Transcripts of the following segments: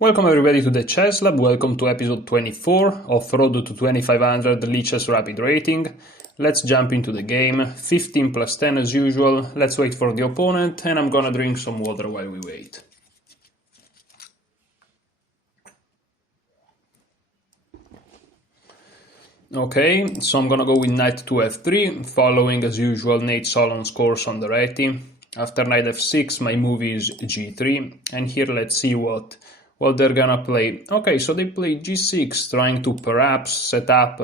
Welcome everybody to the Chess Lab, welcome to episode 24 of Road to 2500 Lichess Rapid Rating. Let's jump into the game, 15 plus 10 as usual, let's wait for the opponent and I'm gonna drink some water while we wait. Okay, so I'm gonna go with knight to f3, following as usual Nate Solon's course on the Reti. After knight f6 my move is g3, and here let's see what they're gonna play. Okay, so they play g6, trying to perhaps set up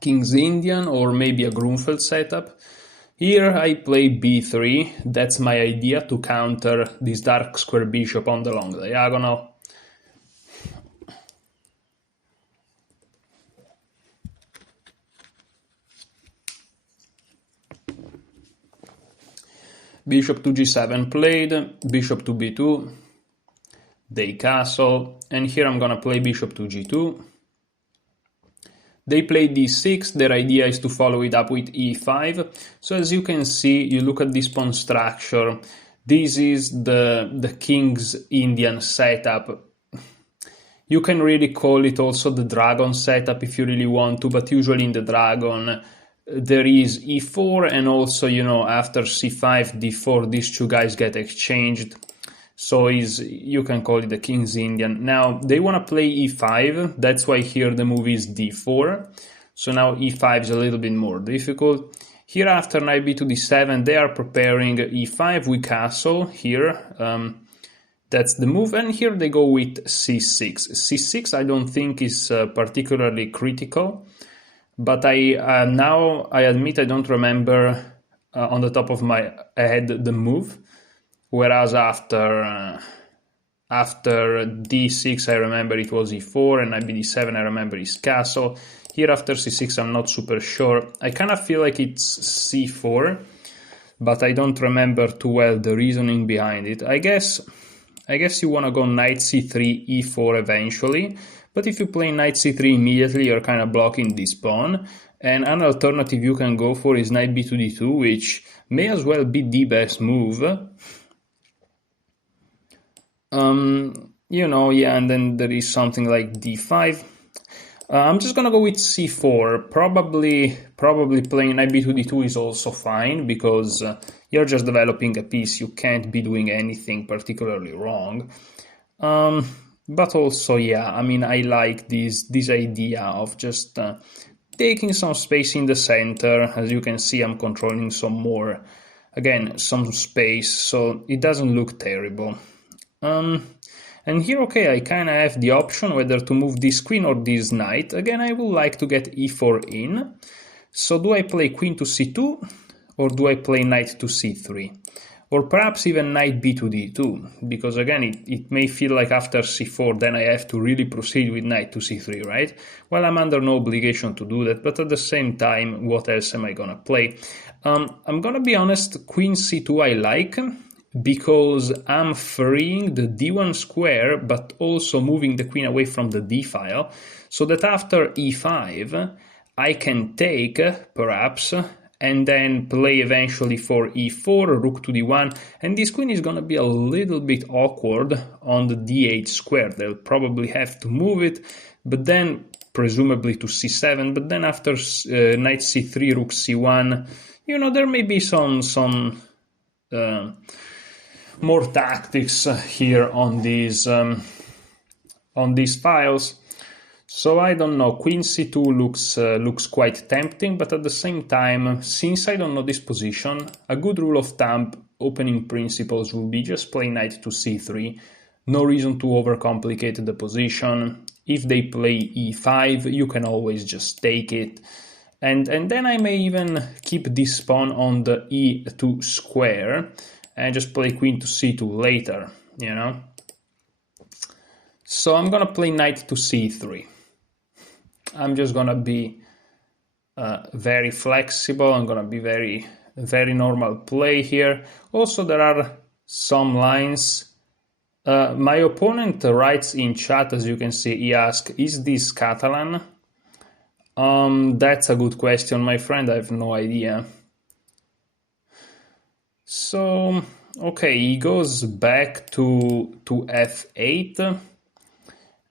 King's Indian or maybe a Grunfeld setup. Here I play b3, that's my idea to counter this dark square bishop on the long diagonal. Bishop to g7 played, bishop to b2, they castle, and here I'm gonna play bishop to g2. They play d6, their idea is to follow it up with e5. So as you can see, you look at this pawn structure, this is the King's Indian setup. You can really call it also the dragon setup if you really want to, but usually in the dragon there is e4 and also, you know, after c5, d4, these two guys get exchanged. So you can call it the King's Indian. Now they want to play e5, that's why here the move is d4. So now e5 is a little bit more difficult. Here after knight b to d7, they are preparing e5, we castle here. That's the move, and here they go with c6. c6 I don't think is particularly critical, but I admit I don't remember on the top of my head the move. Whereas after d6 I remember it was e4, and knight bd7 I remember is castle. Here after c6 I'm not super sure. I kind of feel like it's c4, but I don't remember too well the reasoning behind it. I guess you want to go knight c3, e4 eventually, but if you play knight c3 immediately you're kind of blocking this pawn. And an alternative you can go for is knight b to d2, which may as well be the best move. You know, yeah, and then there is something like d5. I'm just gonna go with c4. Probably playing knight b to d2 is also fine, because you're just developing a piece. You can't be doing anything particularly wrong. But also, yeah, I mean, I like this idea of just taking some space in the center. As you can see, I'm controlling some space, so it doesn't look terrible. And here, okay, I kind of have the option whether to move this queen or this knight. Again, I would like to get e4 in. So do I play queen to c2, or do I play knight to c3? Or perhaps even knight b to d2, because again, it may feel like after c4 then I have to really proceed with knight to c3, right? Well, I'm under no obligation to do that, but at the same time, what else am I gonna play? I'm gonna be honest, queen c2 I like, because I'm freeing the d1 square, but also moving the queen away from the d file, so that after e5 I can take, perhaps, and then play eventually for e4, rook to d1, and this queen is going to be a little bit awkward on the d8 square. They'll probably have to move it, but then presumably to c7, but then after knight c3, rook c1, you know, there may be some more tactics here on these files. So I don't know, queen c2 looks quite tempting, but at the same time, since I don't know this position, a good rule of thumb, opening principles, will be just play knight to c3. No reason to overcomplicate the position. If they play e5, you can always just take it. And then I may even keep this pawn on the e2 square and just play queen to c2 later, you know? So I'm gonna play knight to c3. I'm just gonna be very flexible. I'm gonna be very, very normal play here. Also, there are some lines. My opponent writes in chat, as you can see, he asks, is this Catalan? That's a good question, my friend. I have no idea. So Okay, he goes back to f8,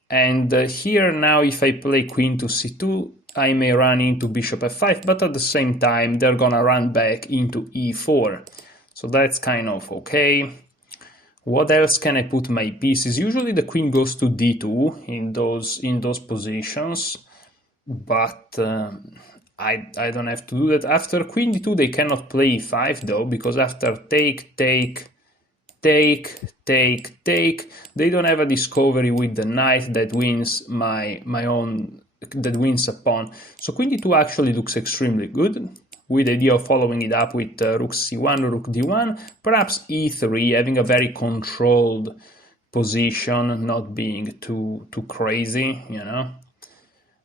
and here now if I play queen to c2, I may run into bishop f5, but at the same time they're gonna run back into e4. So that's kind of okay. What else can I put my pieces? Usually the queen goes to d2 in those positions, but I don't have to do that. After queen d2 they cannot play e5 though, because after take, they don't have a discovery with the knight that wins that wins a pawn. So queen d2 actually looks extremely good, with the idea of following it up with rook c1, rook d1, perhaps e3, having a very controlled position, not being too crazy, you know.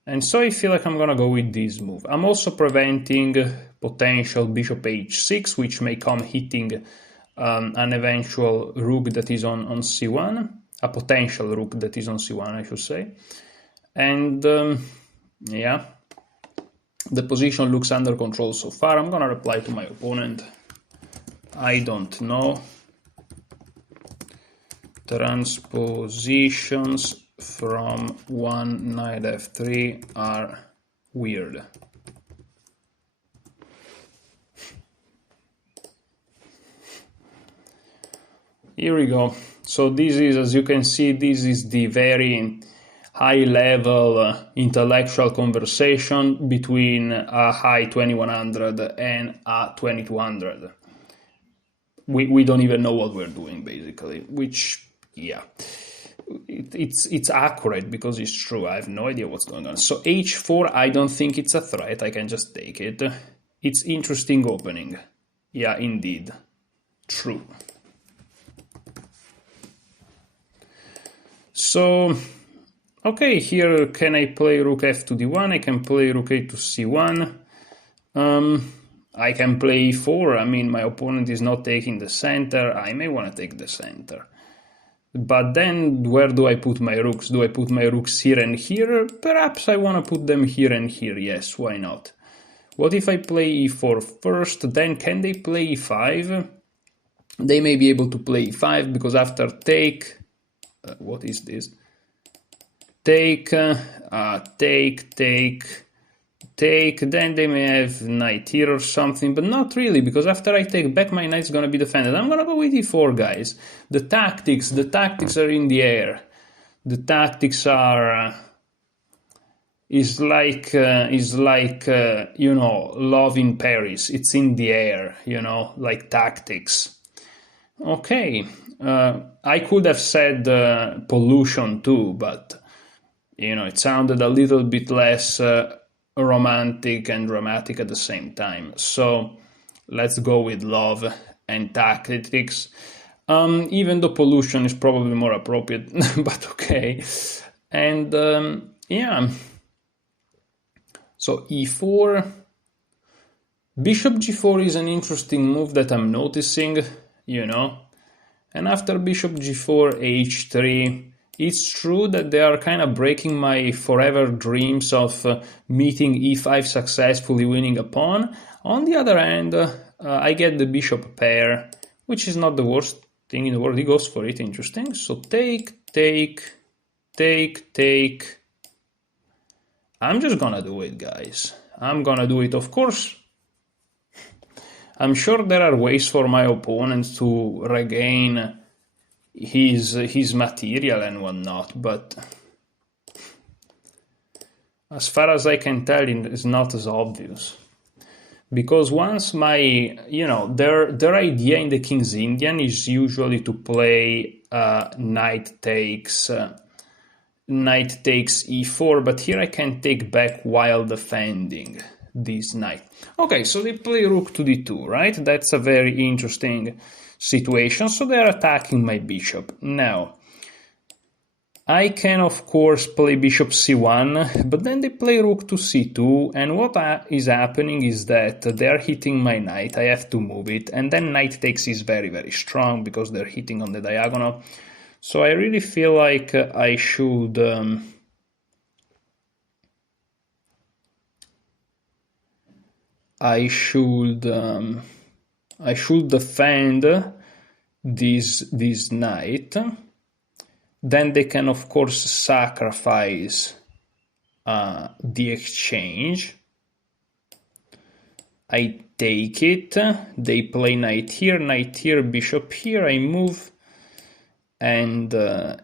And so I feel like I'm gonna go with this move. I'm also preventing potential bishop h6, which may come hitting an eventual rook that is on c1, a potential rook that is on c1, I should say. And yeah, the position looks under control so far. I'm gonna reply to my opponent. I don't know. Transpositions from one knight f3 are weird. Here we go. So this is, as you can see, this is the very high-level intellectual conversation between a high 2100 and a 2200. We don't even know what we're doing, basically, which, yeah, it's accurate because it's true. I have no idea what's going on. So h4, I don't think it's a threat. I can just take it. It's interesting opening. Yeah, indeed. True. So, okay, here can I play rook f to d1? I can play rook a to c1. I can play e4. I mean, my opponent is not taking the center. I may want to take the center. But then where do I put my rooks? Do I put my rooks here and here? Perhaps I want to put them here and here. Yes, why not? What if I play e4 first? Then can they play e5? They may be able to play e5 because after take... what is this? Take, then they may have knight here or something, but not really, because after I take back, my knight's gonna be defended. I'm gonna go with e4, guys. The tactics are in the air. The tactics are... is like you know, love in Paris. It's in the air, you know, like tactics. Okay, I could have said pollution too, but you know, it sounded a little bit less romantic and dramatic at the same time. So let's go with love and tactics. Even though pollution is probably more appropriate, but okay. And yeah, so e4, bishop g4 is an interesting move that I'm noticing, you know. And after bishop g4, h3, it's true that they are kind of breaking my forever dreams of meeting e5 successfully, winning a pawn. On the other hand, I get the bishop pair, which is not the worst thing in the world. He goes for it, interesting. So take. I'm just gonna do it, guys. I'm gonna do it, of course. I'm sure there are ways for my opponent to regain his material and whatnot, but as far as I can tell, it's not as obvious. Because once you know, their idea in the King's Indian is usually to play knight takes e4, but here I can take back while defending this knight. Okay, so they play rook to d2, right? That's a very interesting situation. So they're attacking my bishop. Now, I can, of course, play bishop c1, but then they play rook to c2, and what is happening is that they're hitting my knight. I have to move it, and then knight takes is very, very strong because they're hitting on the diagonal. So I really feel like I should... I should defend this knight. Then they can, of course, sacrifice the exchange. I take it. They play knight here, bishop here. I move. And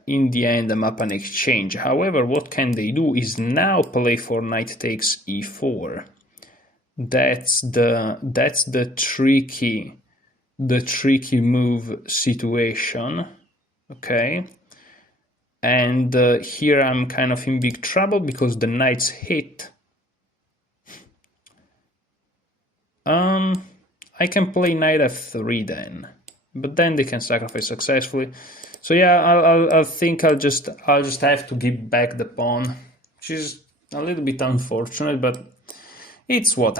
in the end, I'm up an exchange. However, what can they do is now play for knight takes e4. That's the tricky move situation. Okay. And here I'm kind of in big trouble because the knight's hit. I can play knight f3 then, but then they can sacrifice successfully. So yeah, I think I'll just have to give back the pawn, which is a little bit unfortunate, but it's what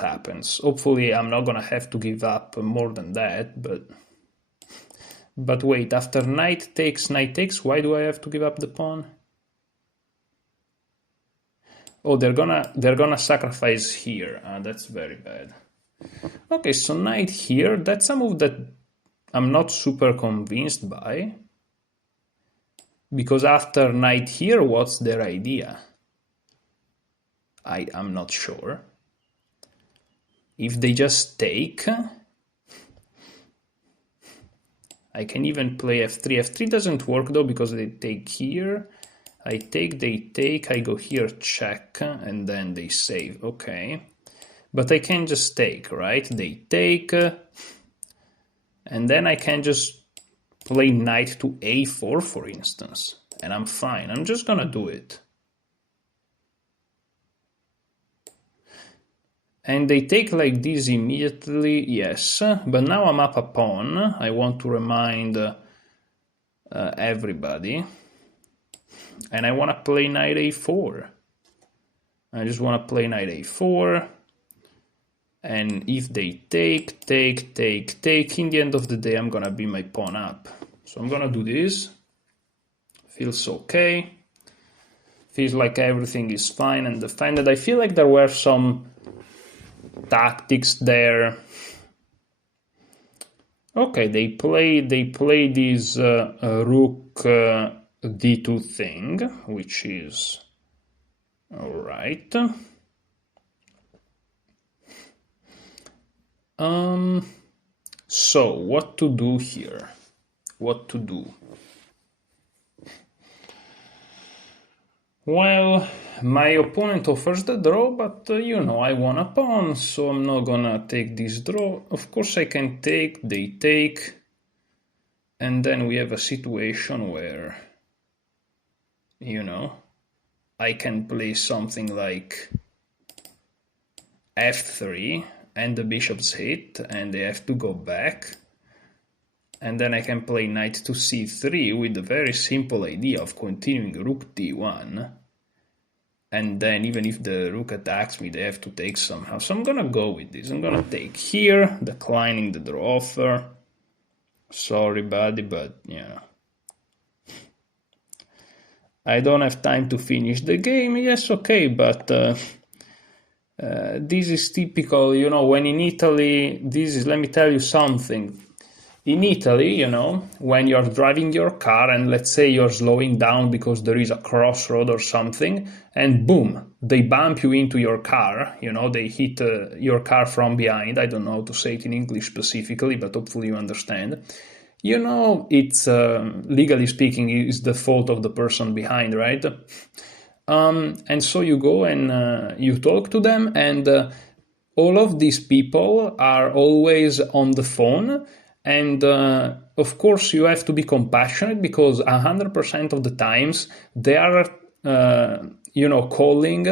happens. Hopefully, I'm not gonna have to give up more than that, but wait, after knight takes, why do I have to give up the pawn? Oh, they're gonna sacrifice here. That's very bad. Okay, so knight here. That's a move that I'm not super convinced by. Because after knight here, what's their idea? I'm not sure. If they just take, I can even play f3. f3 doesn't work though because they take here. I take, they take, I go here, check, and then they save. Okay. But I can just take, right? They take, and then I can just play knight to a4, for instance, and I'm fine. I'm just gonna do it. And they take like this immediately, yes, but now I'm up a pawn. I want to remind everybody. And I want to play knight a4. I just want to play knight a4. And if they take, in the end of the day, I'm going to be my pawn up. So I'm going to do this. Feels okay. Feels like everything is fine and defended. I feel like there were some tactics there. Okay, they play this rook d2 thing, which is all right. So what to do here? What to do? Well, my opponent offers the draw, but you know, I want a pawn, so I'm not gonna take this draw. Of course I can take, they take, and then we have a situation where, you know, I can play something like f3, and the bishop's hit, and they have to go back. And then I can play knight to c3 with the very simple idea of continuing rook d1. And then even if the rook attacks me, they have to take somehow. So I'm gonna go with this. I'm gonna take here, declining the draw offer. Sorry, buddy, but you know, I don't have time to finish the game. Yes, okay, but this is typical, you know, when in Italy, this is, let me tell you something. In Italy, you know, when you're driving your car and let's say you're slowing down because there is a crossroad or something, and boom, they bump you into your car, you know, they hit your car from behind. I don't know how to say it in English specifically, but hopefully you understand. You know, it's, legally speaking, is the fault of the person behind, right? And so you go and you talk to them, and all of these people are always on the phone. And of course, you have to be compassionate because 100% of the times they are, you know, calling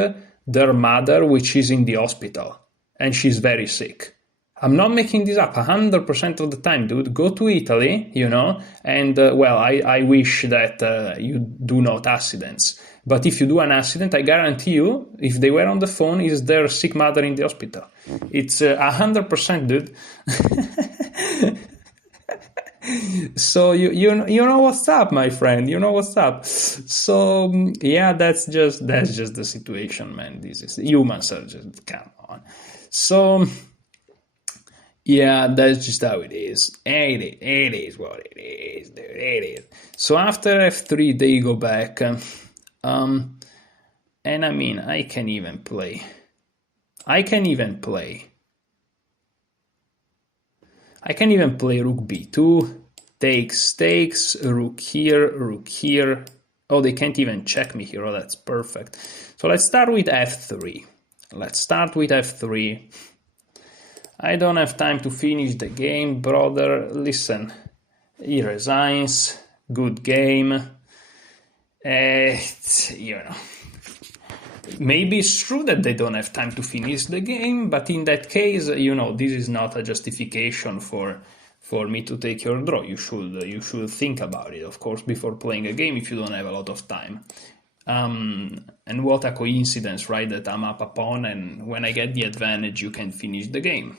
their mother, which is in the hospital, and she's very sick. I'm not making this up. 100% of the time, dude. Go to Italy, you know, and well, I wish that you do not accidents. But if you do an accident, I guarantee you, if they were on the phone, is their sick mother in the hospital? It's 100%, dude. So you know what's up, my friend. You know what's up. So yeah, that's just the situation, man. This is humans are just, come on. So Yeah, that's just how it is. It is what it is, dude. It is. So after f3, they go back. And I mean, I can even play. I can even play rook b2, takes, rook here. Oh, they can't even check me here. Oh, that's perfect. So let's start with f3. I don't have time to finish the game, brother. Listen, he resigns. Good game. Maybe it's true that they don't have time to finish the game, but in that case, this is not a justification for me to take your draw. You should think about it, of course, before playing a game if you don't have a lot of time. And what a coincidence, right? That I'm up a pawn, and when I get the advantage, you can finish the game.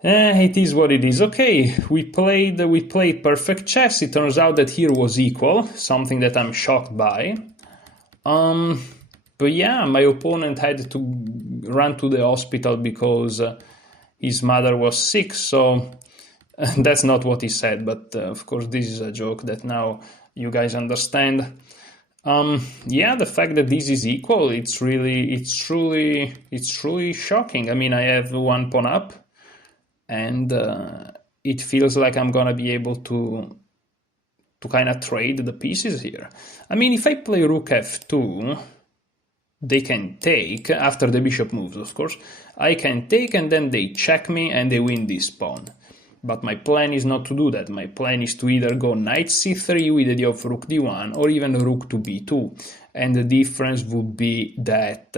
It is what it is. Okay, we played perfect chess. It turns out that here was equal, something that I'm shocked by. But yeah, my opponent had to run to the hospital because his mother was sick. So that's not what he said, but of course this is a joke that now you guys understand. Yeah, the fact that this is equal, it's truly shocking. I mean, I have one pawn up, and it feels like I'm gonna be able to kind of trade the pieces here. I mean, if I play rook f2, they can take, after the bishop moves, of course. I can take, and then they check me, and they win this pawn. But my plan is not to do that. My plan is to either go knight c3 with the idea of rook d1, or even rook to b2. And the difference would be that,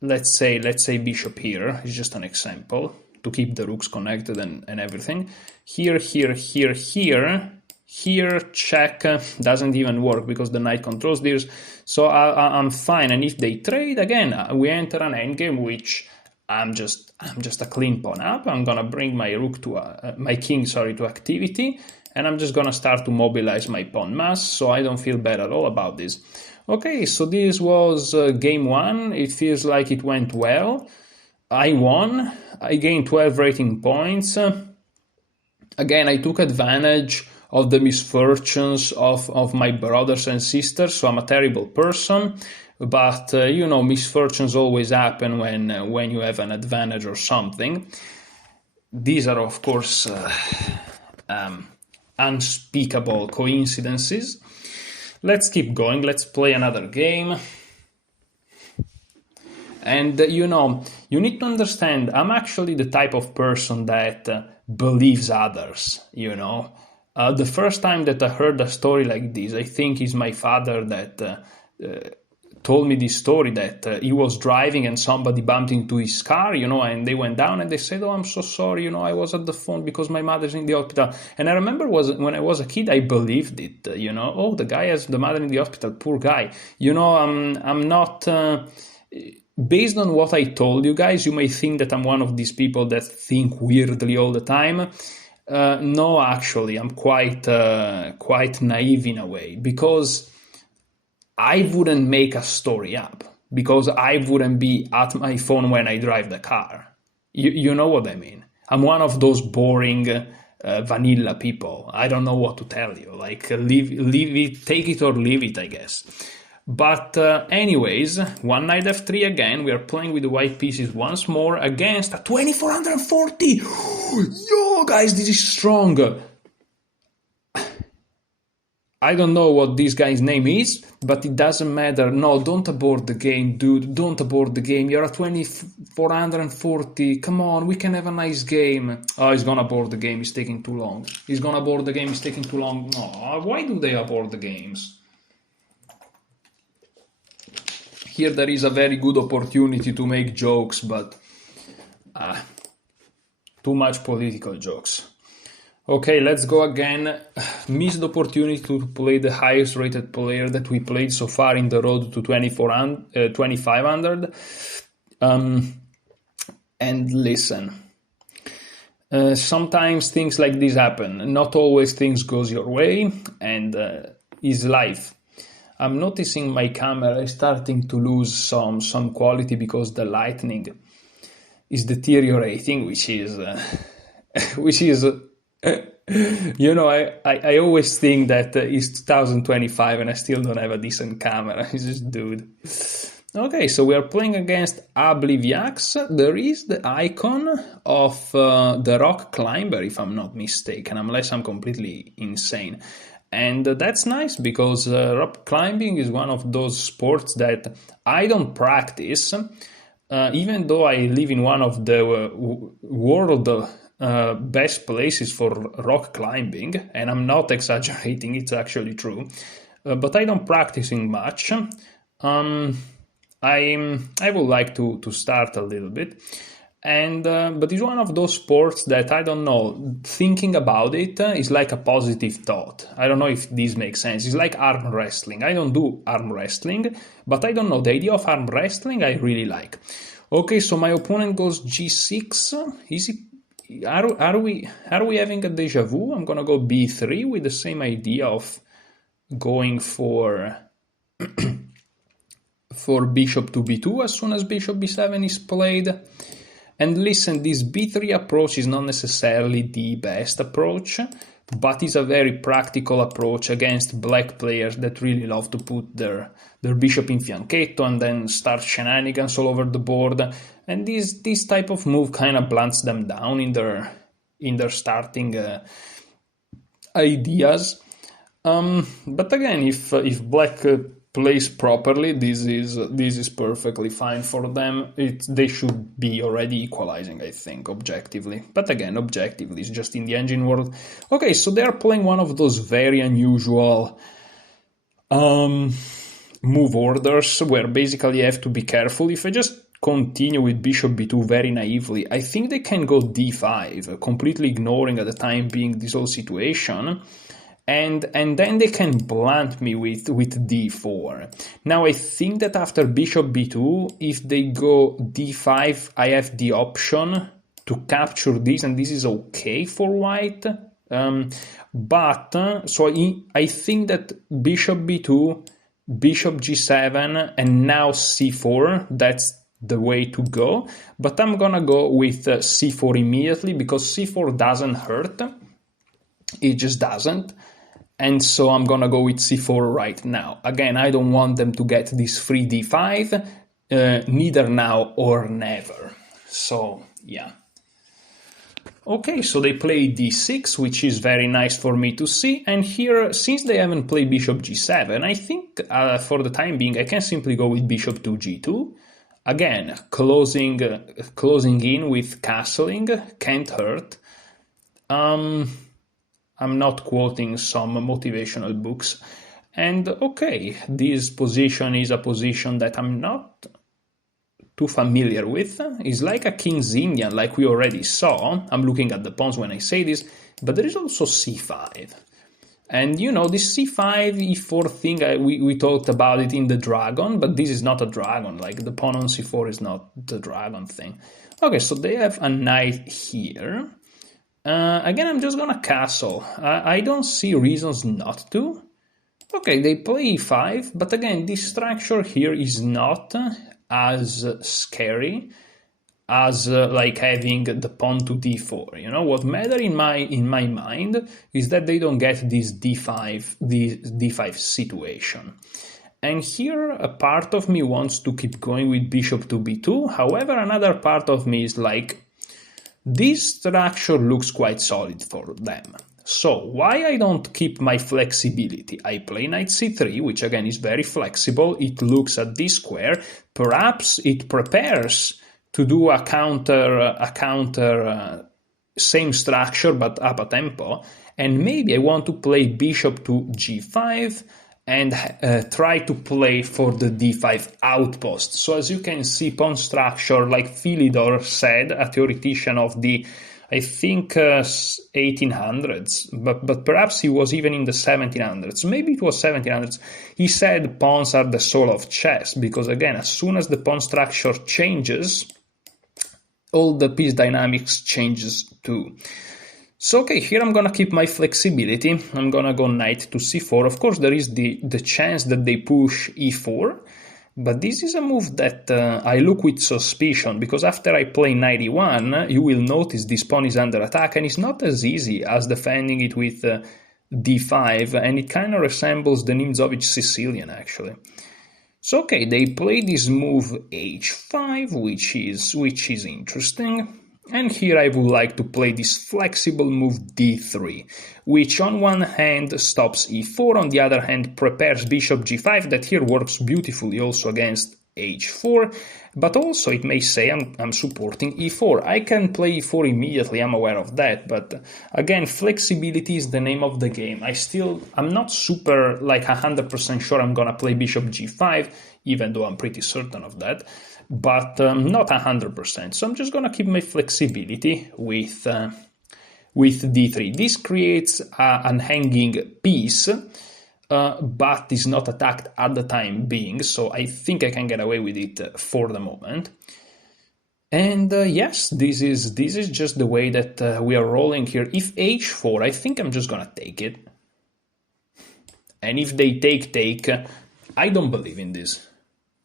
let's say bishop here is just an example, to keep the rooks connected and everything. Here, check doesn't even work because the knight controls this. So I'm fine. And if they trade, again, we enter an endgame, which I'm just a clean pawn up. I'm gonna bring my king to activity, and I'm just gonna start to mobilize my pawn mass. So I don't feel bad at all about this. Okay, so this was game one. It feels like it went well. I won. I gained 12 rating points. Again, I took advantage of the misfortunes of my brothers and sisters, so I'm a terrible person. But, misfortunes always happen when you have an advantage or something. These are, of course, unspeakable coincidences. Let's keep going. Let's play another game. And, you need to understand, I'm actually the type of person that believes others, The first time that I heard a story like this, I think is my father that told me this story, that he was driving and somebody bumped into his car, and they went down and they said, "Oh, I'm so sorry, I was at the phone because my mother's in the hospital." And I remember when I was a kid, I believed it, "Oh, the guy has the mother in the hospital, poor guy." I'm not... Based on what I told you guys, you may think that I'm one of these people that think weirdly all the time. No, actually, I'm quite naive in a way, because I wouldn't make a story up, because I wouldn't be at my phone when I drive the car. You know what I mean? I'm one of those boring vanilla people. I don't know what to tell you. Like, leave it, take it or leave it, I guess. But anyways, one knight f3 again. We are playing with the white pieces once more against a 2440. Yo, guys, this is strong. I don't know what this guy's name is, but it doesn't matter. No, don't abort the game, dude. Don't abort the game. You're at 2440. Come on, we can have a nice game. Oh, he's gonna abort the game. It's taking too long. He's gonna abort the game. It's taking too long. No, why do they abort the games? Here there is a very good opportunity to make jokes, but too much political jokes. Okay, let's go again. Missed opportunity to play the highest rated player that we played so far in the road to 2500. And listen, sometimes things like this happen. Not always things goes your way, and is life. I'm noticing my camera is starting to lose some quality because the lightning. is deteriorating, which is I always think that it's 2025 and I still don't have a decent camera. It's just, dude. Okay, so we are playing against Obliviax. There is the icon of the rock climber, if I'm not mistaken, unless I'm completely insane. And that's nice because rock climbing is one of those sports that I don't practice, even though I live in one of the world best places for rock climbing, and I'm not exaggerating, it's actually true, but I don't practice much. I would like to start a little bit, and but it's one of those sports that I don't know. Thinking about it is like a positive thought. I don't know if this makes sense. It's like arm wrestling. I don't do arm wrestling, but I don't know, the idea of arm wrestling I really like. Okay, so my opponent goes g6. Is it? Are we having a deja vu? I'm gonna go b3 with the same idea of going for bishop to b2 as soon as bishop b7 is played. And listen, this b3 approach is not necessarily the best approach, but it's a very practical approach against black players that really love to put their bishop in fianchetto and then start shenanigans all over the board. And this type of move kind of blunts them down in their starting ideas. But again, if black plays properly, this is perfectly fine for them. They should be already equalizing, I think, objectively. But again, objectively, it's just in the engine world. Okay, so they are playing one of those very unusual move orders where basically you have to be careful. If I just continue with bishop b2 very naively, I think they can go d5, completely ignoring at the time being this whole situation. And then they can blunt me with d4. Now I think that after bishop b2, if they go d5, I have the option to capture this, and this is okay for white. I think that bishop b2, bishop g7, and now c4, that's the way to go. But I'm gonna go with c4 immediately because c4 doesn't hurt. It just doesn't. And so I'm gonna go with c4 right now. Again, I don't want them to get this free d5, neither now or never. So, yeah. Okay, so they play d6, which is very nice for me to see. And here, since they haven't played bishop g7, I think for the time being, I can simply go with bishop to g2. Again, closing in with castling, can't hurt. I'm not quoting some motivational books. And okay, this position is a position that I'm not too familiar with. It's like a King's Indian, like we already saw. I'm looking at the pawns when I say this, but there is also c5. And this c5, e4 thing, we talked about it in the dragon, but this is not a dragon. Like the pawn on c4 is not the dragon thing. Okay, so they have a knight here. Again, I'm just gonna castle. I don't see reasons not to. Okay, they play e5, but again, this structure here is not as scary as like having the pawn to d4. What matters in my mind is that they don't get this d5 situation. And here, a part of me wants to keep going with bishop to b2. However, another part of me is like, this structure looks quite solid for them. So why I don't keep my flexibility? I play knight c3, which again is very flexible. It looks at this square. Perhaps it prepares to do a counter same structure but up a tempo. And maybe I want to play bishop to g5 and try to play for the d5 outpost. So as you can see, pawn structure, like Philidor said, a theoretician of the, I think, 1800s, but perhaps he was even in the 1700s. Maybe it was 1700s. He said pawns are the soul of chess, because again, as soon as the pawn structure changes, all the piece dynamics changes too. So okay, here I'm gonna keep my flexibility. I'm gonna go knight to c4. Of course, there is the chance that they push e4. But this is a move that I look with suspicion, because after I play knight e1, you will notice this pawn is under attack, and it's not as easy as defending it with d5, and it kind of resembles the Nimzovich Sicilian, actually. So okay, they play this move h5, which is interesting. And here I would like to play this flexible move d3, which on one hand stops e4, on the other hand prepares bishop g5, that here works beautifully also against h4, but also it may say I'm supporting e4. I can play e4 immediately, I'm aware of that, but again, flexibility is the name of the game. I'm not super like 100% sure I'm gonna play bishop g5, even though I'm pretty certain of that, but not 100%. So I'm just gonna keep my flexibility with d3. This creates an hanging piece, but is not attacked at the time being, so I think I can get away with it for the moment. And yes, this is just the way that we are rolling here. If h4, I think I'm just gonna take it. And if they take, I don't believe in this.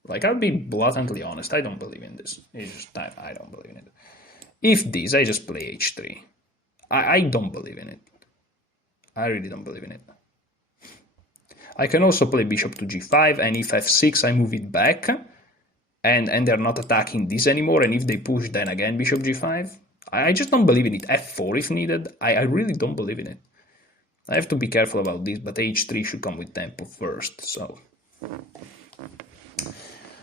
Like, I'll be blatantly honest, I don't believe in this. It's just, I don't believe in it. If this, I just play h3. I don't believe in it. I really don't believe in it. I can also play bishop to g5, and if f6, I move it back, and they're not attacking this anymore, and if they push, then again bishop g5. I just don't believe in it. f4 if needed. I really don't believe in it. I have to be careful about this, but h3 should come with tempo first, so...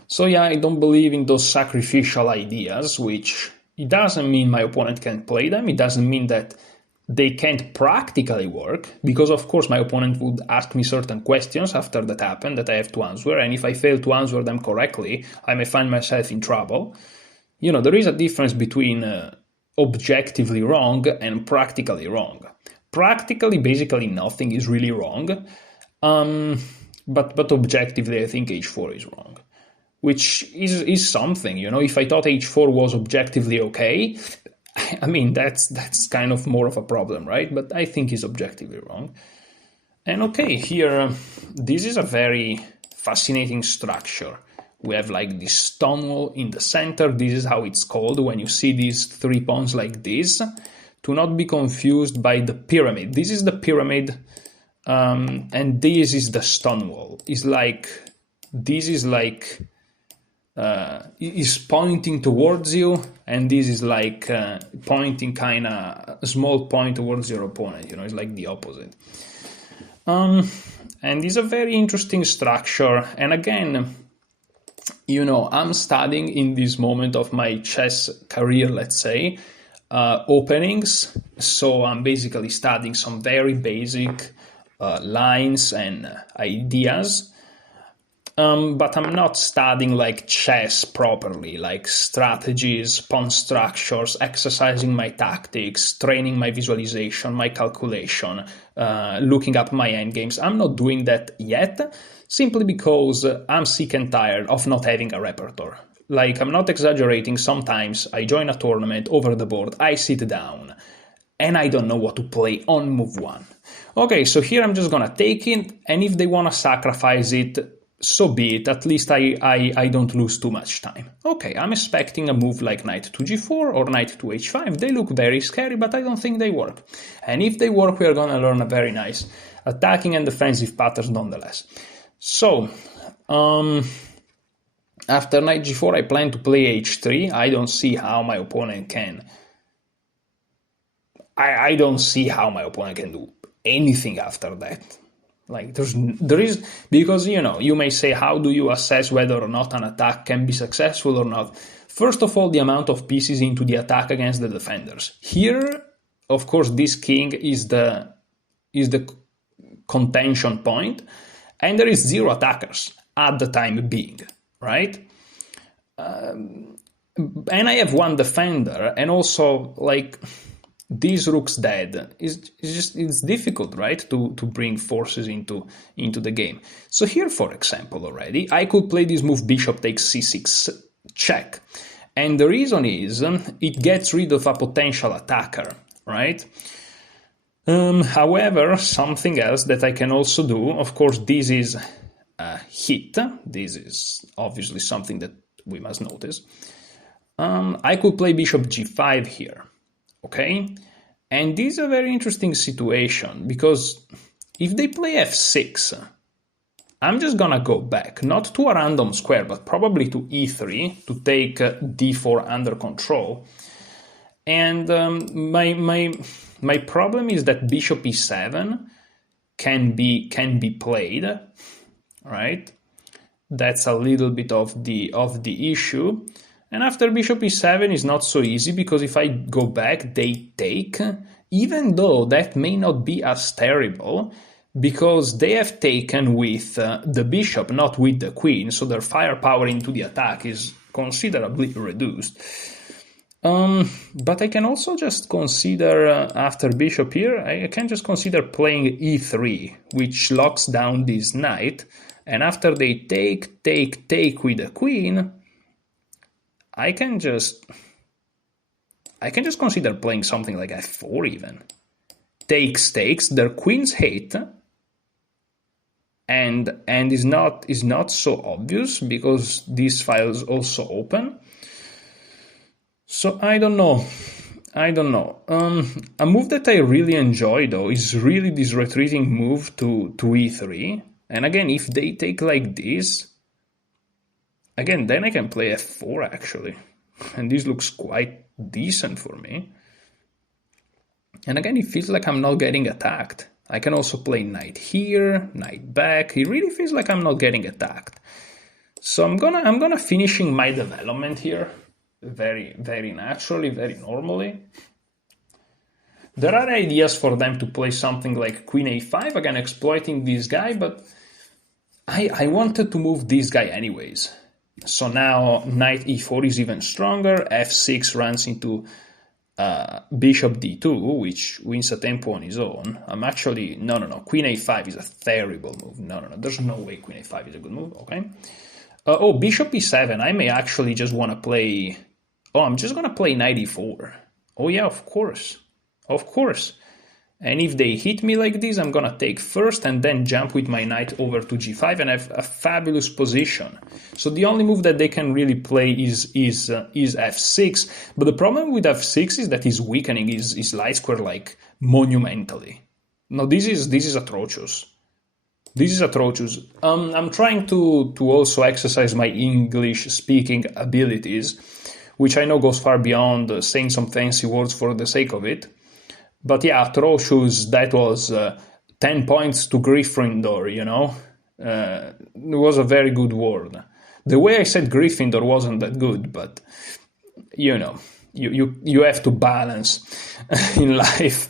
So yeah, I don't believe in those sacrificial ideas, which it doesn't mean my opponent can't play them. It doesn't mean that they can't practically work, because of course my opponent would ask me certain questions after that happened that I have to answer, and if I fail to answer them correctly, I may find myself in trouble. You know, there is a difference between objectively wrong and practically wrong. Practically, basically nothing is really wrong, but objectively I think h4 is wrong. Which is something, you know. If I thought h4 was objectively okay, I mean, that's kind of more of a problem, right? But I think he's objectively wrong. And okay, here, this is a very fascinating structure. We have like this stone wall in the center. This is how it's called when you see these three pawns like this. To not be confused by the pyramid. This is the pyramid, and this is the stone wall. This is like... is pointing towards you, and this is like pointing kind of a small point towards your opponent, you know, it's like the opposite. And it's a very interesting structure, and again, you know, I'm studying in this moment of my chess career, let's say, openings, so I'm basically studying some very basic lines and ideas. But I'm not studying like chess properly, like strategies, pawn structures, exercising my tactics, training my visualization, my calculation, looking up my endgames. I'm not doing that yet, simply because I'm sick and tired of not having a repertoire. Like, I'm not exaggerating, sometimes I join a tournament over the board, I sit down, and I don't know what to play on move one. Okay, so here I'm just gonna take it, and if they wanna sacrifice it, so be it, at least I don't lose too much time. Okay, I'm expecting a move like knight to g4 or knight to h5. They look very scary, but I don't think they work. And if they work, we are going to learn a very nice attacking and defensive patterns nonetheless. So, after knight g4, I plan to play h3. I don't see how my opponent can... I don't see how my opponent can do anything after that. Like, there is, because, you know, you may say, how do you assess whether or not an attack can be successful or not? First of all, the amount of pieces into the attack against the defenders. Here, of course, this king is the contention point, and there is 0 attackers at the time being, right? And I have 1 defender, and also, like... This rook's dead. It's difficult, right, to bring forces into the game. So here, for example, already, I could play this move bishop takes c6 check. And the reason is it gets rid of a potential attacker, right? However, something else that I can also do, of course, this is hit, this is obviously something that we must notice, I could play bishop g5 here, okay? And this is a very interesting situation, because if they play f6, I'm just gonna go back, not to a random square, but probably to e3 to take d4 under control. And my problem is that bishop e7 can be played, right? That's a little bit of the issue. And after bishop e7 is not so easy, because if I go back, they take, even though that may not be as terrible, because they have taken with the bishop, not with the queen, so their firepower into the attack is considerably reduced. But I can also just consider, after bishop here, I can just consider playing e3, which locks down this knight, and after they take with the queen, I can just consider playing something like f4 even. Takes, their queen's hate, and is not so obvious because this file is also open. So I don't know. A move that I really enjoy though is really this retreating move to e3. And again, if they take like this, again, then I can play f4 actually. And this looks quite decent for me. And again, it feels like I'm not getting attacked. I can also play knight here, knight back. It really feels like I'm not getting attacked. So I'm gonna finishing my development here. Very, very naturally, very normally. There are ideas for them to play something like queen a5, again exploiting this guy, but I wanted to move this guy anyways. So now knight e4 is even stronger, f6 runs into bishop d2, which wins a tempo on his own. I'm actually, no, queen a5 is a terrible move. No, there's no way queen a5 is a good move, okay? Bishop e7, I may actually just want to play... I'm just going to play knight e4. Oh yeah, of course. And if they hit me like this, I'm going to take first and then jump with my knight over to g5 and have a fabulous position. So the only move that they can really play is f6. But the problem with f6 is that he's weakening his light square like monumentally. No, this is atrocious. I'm trying to also exercise my English speaking abilities, which I know goes far beyond saying some fancy words for the sake of it. But yeah, atrocious, that was 10 points to Gryffindor, you know? It was a very good word. The way I said Gryffindor wasn't that good, but, you know, you have to balance in life.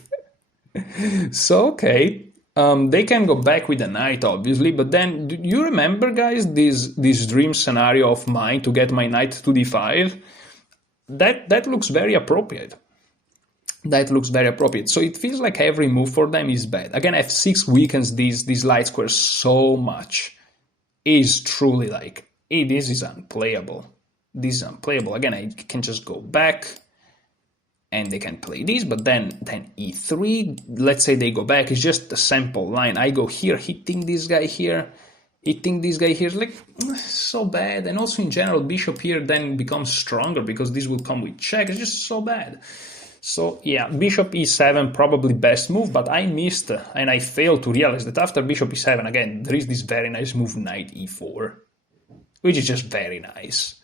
So, okay, they can go back with a knight, obviously, but then, do you remember, guys, this dream scenario of mine to get my knight to d5? That looks very appropriate. So it feels like every move for them is bad. Again, f6 weakens these light squares so much. It is truly like, this is unplayable. Again, I can just go back and they can play this, but then e3, let's say they go back, it's just a simple line. I go here, hitting this guy here, like, so bad. And also in general, bishop here then becomes stronger because this will come with check. It's just so bad. So yeah, bishop e7 probably best move, but I missed and I failed to realize that after bishop e7, again, there is this very nice move knight e4, which is just very nice.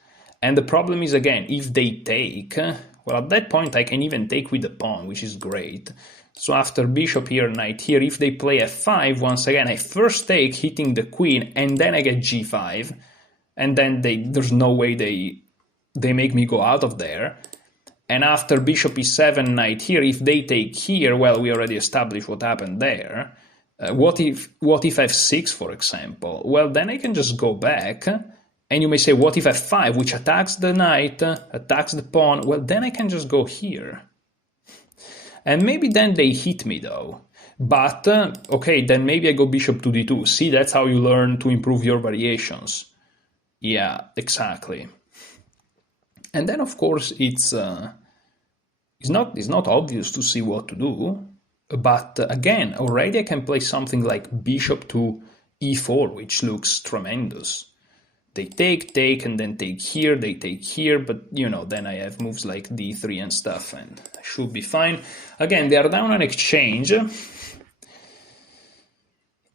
And the problem is, again, if they take, well, at that point I can even take with the pawn, which is great. So after bishop here, knight here, if they play f5, once again, I first take hitting the queen, and then I get g5, and then there's no way they make me go out of there. And after bishop e7, knight here, if they take here, well, we already established what happened there. What if f6, for example? Well, then I can just go back, and you may say, what if f5, which attacks the knight, attacks the pawn? Well, then I can just go here. And maybe then they hit me, though. But, okay, then maybe I go bishop to d2. See, that's how you learn to improve your variations. Yeah, exactly. And then, of course, it's not obvious to see what to do. But, again, already I can play something like bishop to e4, which looks tremendous. They take, and then take here, they take here, but, you know, then I have moves like d3 and stuff, and I should be fine. Again, they are down an exchange.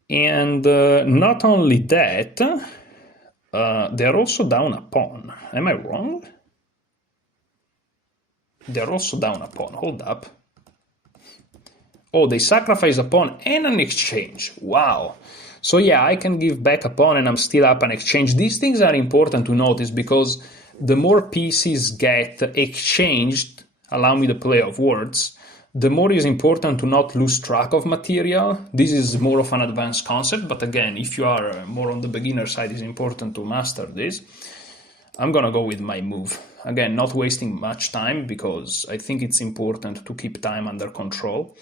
And not only that, they're also down a pawn. Am I wrong? They're also down a pawn. Hold up. Oh, they sacrifice a pawn and an exchange. Wow. So yeah, I can give back a pawn and I'm still up an exchange. These things are important to notice because the more pieces get exchanged, allow me the play of words, the more is important to not lose track of material. This is more of an advanced concept, but again, if you are more on the beginner side, it's important to master this. I'm gonna go with my move. Again, not wasting much time because I think it's important to keep time under control.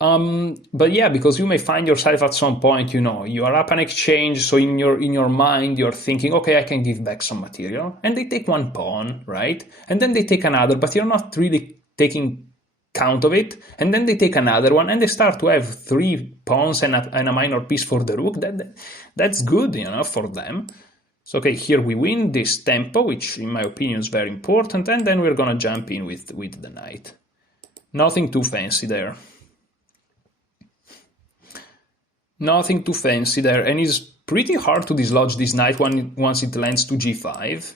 But yeah, because you may find yourself at some point, you know, you are up an exchange, so in your mind you're thinking, okay, I can give back some material, and they take one pawn, right? And then they take another, but you're not really taking count of it, and then they take another one, and they start to have 3 pawns and a minor piece for the rook. That's good, you know, for them. So okay, here we win this tempo, which in my opinion is very important, and then we're gonna jump in with the knight. Nothing too fancy there. Nothing too fancy there, and it's pretty hard to dislodge this knight once it lands to g5.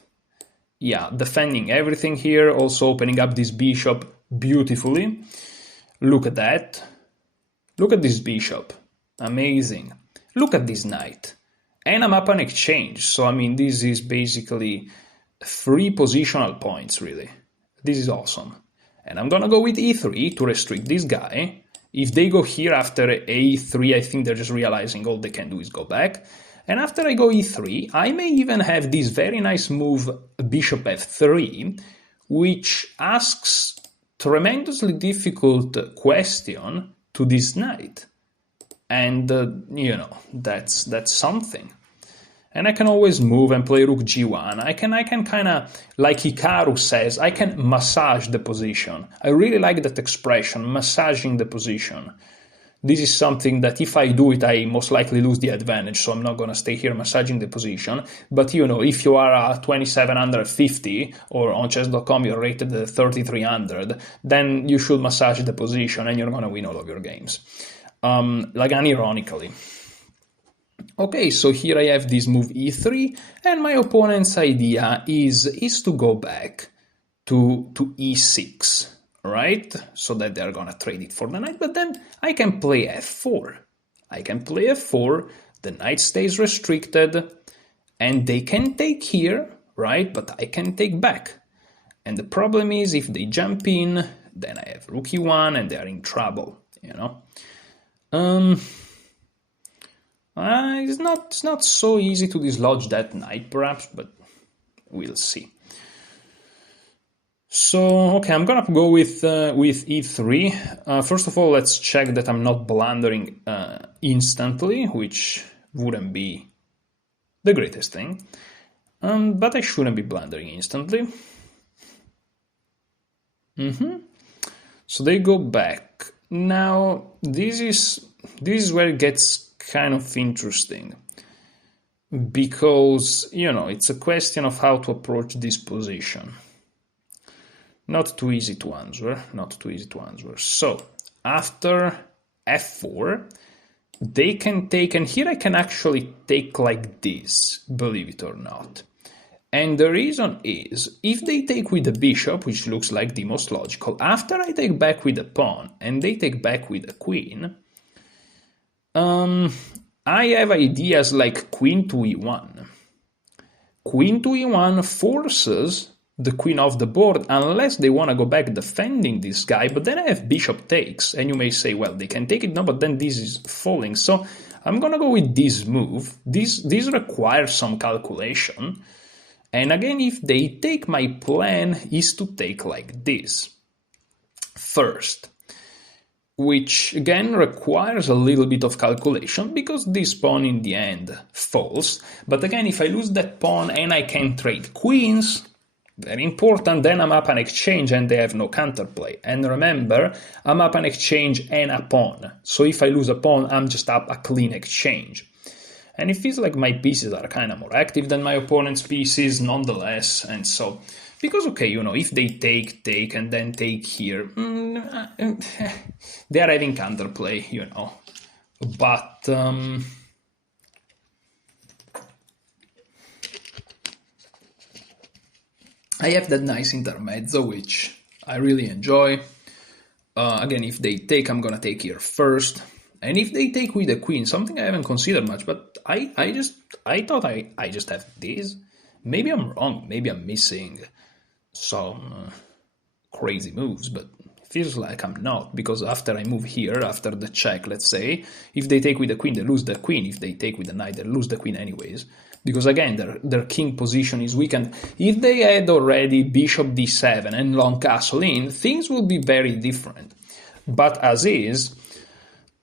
Yeah, defending everything here, also opening up this bishop beautifully. Look at that. Look at this bishop. Amazing. Look at this knight. And I'm up an exchange, so I mean, this is basically 3 positional points, really. This is awesome. And I'm gonna go with e3 to restrict this guy. If they go here after a3, I think they're just realizing all they can do is go back. And after I go e3, I may even have this very nice move, bishop f3, which asks tremendously difficult question to this knight. And, you know, that's something. And I can always move and play rook g1. I can kind of, like Hikaru says, I can massage the position. I really like that expression, massaging the position. This is something that if I do it, I most likely lose the advantage, so I'm not going to stay here massaging the position. But, you know, if you are a 2750 or on chess.com you're rated 3300, then you should massage the position and you're going to win all of your games. Like unironically. Okay, so here I have this move e3, and my opponent's idea is to go back to e6, right? So that they're gonna trade it for the knight, but then I can play f4. I can play f4, the knight stays restricted, and they can take here, right? But I can take back. And the problem is, if they jump in, then I have rook e1, and they are in trouble, you know? It's not so easy to dislodge that knight, perhaps, but we'll see. So, okay, I'm gonna go with e3. First of all, let's check that I'm not blundering instantly, which wouldn't be the greatest thing. But I shouldn't be blundering instantly. So they go back. Now, this is where it gets kind of interesting, because, you know, it's a question of how to approach this position. Not too easy to answer, So, after f4, they can take, and here I can actually take like this, believe it or not. And the reason is, if they take with the bishop, which looks like the most logical, after I take back with the pawn, and they take back with the queen, I have ideas like queen to e1. Queen to e1 forces the queen off the board unless they want to go back defending this guy, but then I have bishop takes, and you may say, well, they can take it now, but then this is falling. So I'm going to go with this move. This requires some calculation. And again, if they take, my plan is to take like this first, which again requires a little bit of calculation because this pawn in the end falls. But again, if I lose that pawn and I can trade queens, very important, then I'm up an exchange and they have no counterplay. And remember, I'm up an exchange and a pawn. So if I lose a pawn, I'm just up a clean exchange. And it feels like my pieces are kind of more active than my opponent's pieces nonetheless. And so, because, okay, you know, if they take, and then take here, they are having counterplay, you know. But, I have that nice intermezzo, which I really enjoy. Again, if they take, I'm gonna take here first. And if they take with the queen, something I haven't considered much, but I thought I just have this. Maybe I'm wrong. Maybe I'm missing some crazy moves, but it feels like I'm not, because after I move here, after the check, let's say, if they take with the queen, they lose the queen. If they take with the knight, they lose the queen anyways. Because again, their king position is weakened. If they had already bishop d7 and long castle in, things would be very different. But as is,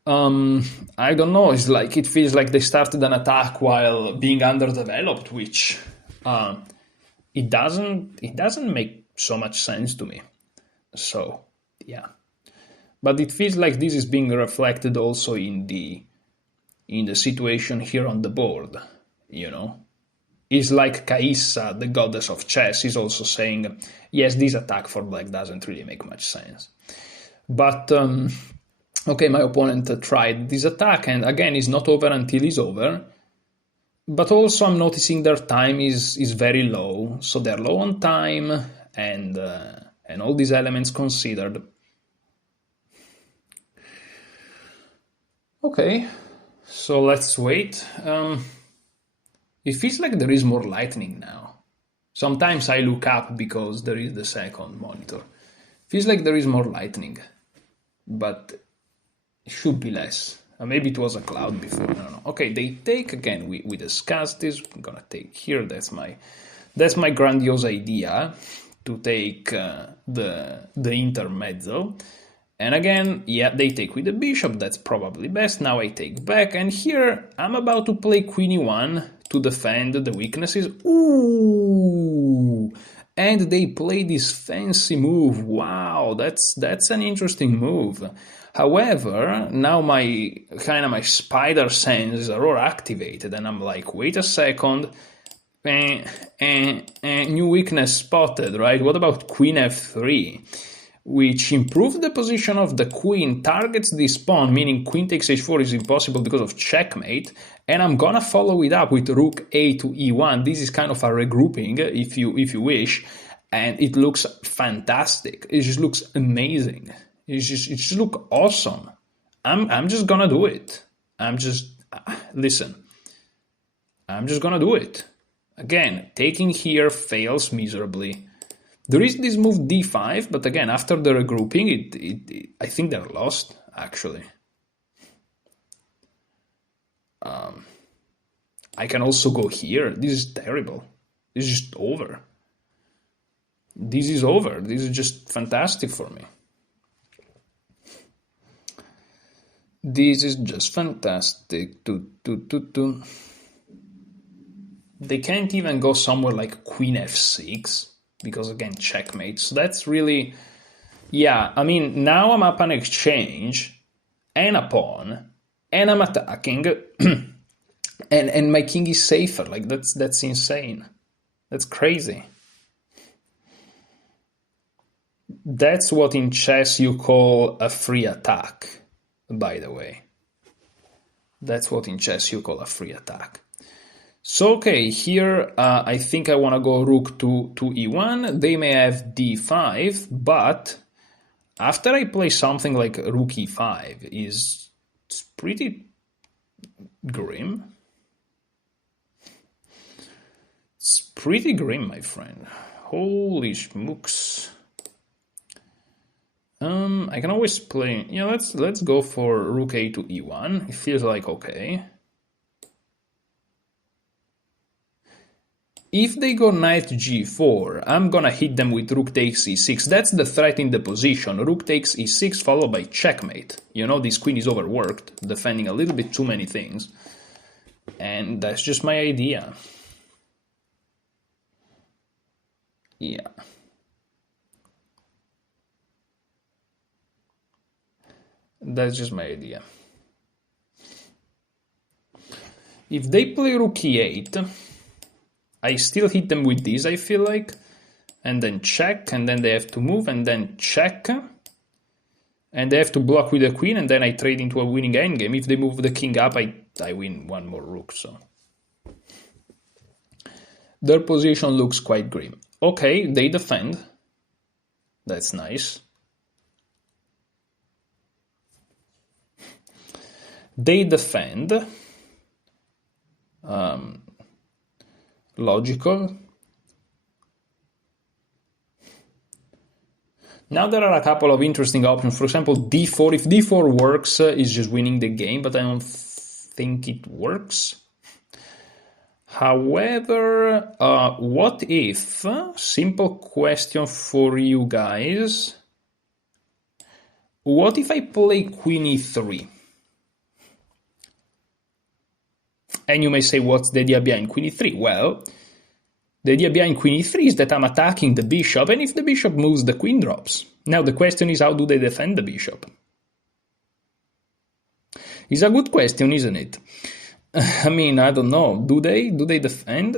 I don't know. It's like it feels like they started an attack while being underdeveloped, which it doesn't make so much sense to me. So yeah, but it feels like this is being reflected also in the situation here on the board. You know, it's like Caissa, the goddess of chess, is also saying, yes, this attack for black doesn't really make much sense. But okay, my opponent tried this attack, and again, it's not over until it's over. But also I'm noticing their time is very low, so they're low on time, and all these elements considered. Okay, so let's wait. It feels like there is more lightning now. Sometimes I look up because there is the second monitor. Feels like there is more lightning, but it should be less. Maybe it was a cloud before. I don't know. Okay, they take again. We discussed this. I'm gonna take here. That's my grandiose idea, to take the intermezzo. And again, yeah, they take with the bishop. That's probably best. Now I take back, and here I'm about to play queen e1 to defend the weaknesses. Ooh! And they play this fancy move. Wow, that's an interesting move. However, now my spider senses are all activated, and I'm like, wait a second, new weakness spotted, right? What about queen f3? Which improves the position of the queen, targets this pawn, meaning queen takes h4 is impossible because of checkmate, and I'm gonna follow it up with rook a to e1. This is kind of a regrouping, if you wish, and it looks fantastic. It just looks amazing. It just looks awesome. I'm just gonna do it. Listen. I'm just gonna do it. Again, taking here fails miserably. There is this move d5, but again, after the regrouping, I think they're lost, actually. I can also go here. This is terrible. This is just over. This is over. This is just fantastic for me. This is just fantastic. They can't even go somewhere like queen f6, because again, checkmate. So that's really, yeah, I mean, now I'm up an exchange and a pawn, and I'm attacking, and my king is safer. Like, that's insane. That's crazy. That's what in chess you call a free attack, by the way. That's what in chess you call a free attack. So, okay, here I think I want to go rook to e1. They may have d5, but after I play something like rook e5, it's pretty grim. It's pretty grim, my friend. Holy schmooks. I can always play. Yeah, let's go for rook a to e1. It feels like okay. If they go knight g4, I'm gonna hit them with rook takes e6. That's the threat in the position. Rook takes e6 followed by checkmate. You know, this queen is overworked, defending a little bit too many things. And that's just my idea. Yeah. That's just my idea. If they play rook e8, I still hit them with this, I feel like. And then check, and then they have to move, and then check. And they have to block with the queen, and then I trade into a winning endgame. If they move the king up, I win one more rook, so. Their position looks quite grim. Okay, they defend. That's nice. They defend. Logical. Now there are a couple of interesting options. For example, d4. If d4 works, is just winning the game, but I don't think it works. However, what if, simple question for you guys, what if I play queen e3? And you may say, what's the idea behind queen e3? Well, the idea behind queen e3 is that I'm attacking the bishop, and if the bishop moves, the queen drops. Now the question is, how do they defend the bishop? It's a good question, isn't it? I mean, I don't know. Do they defend?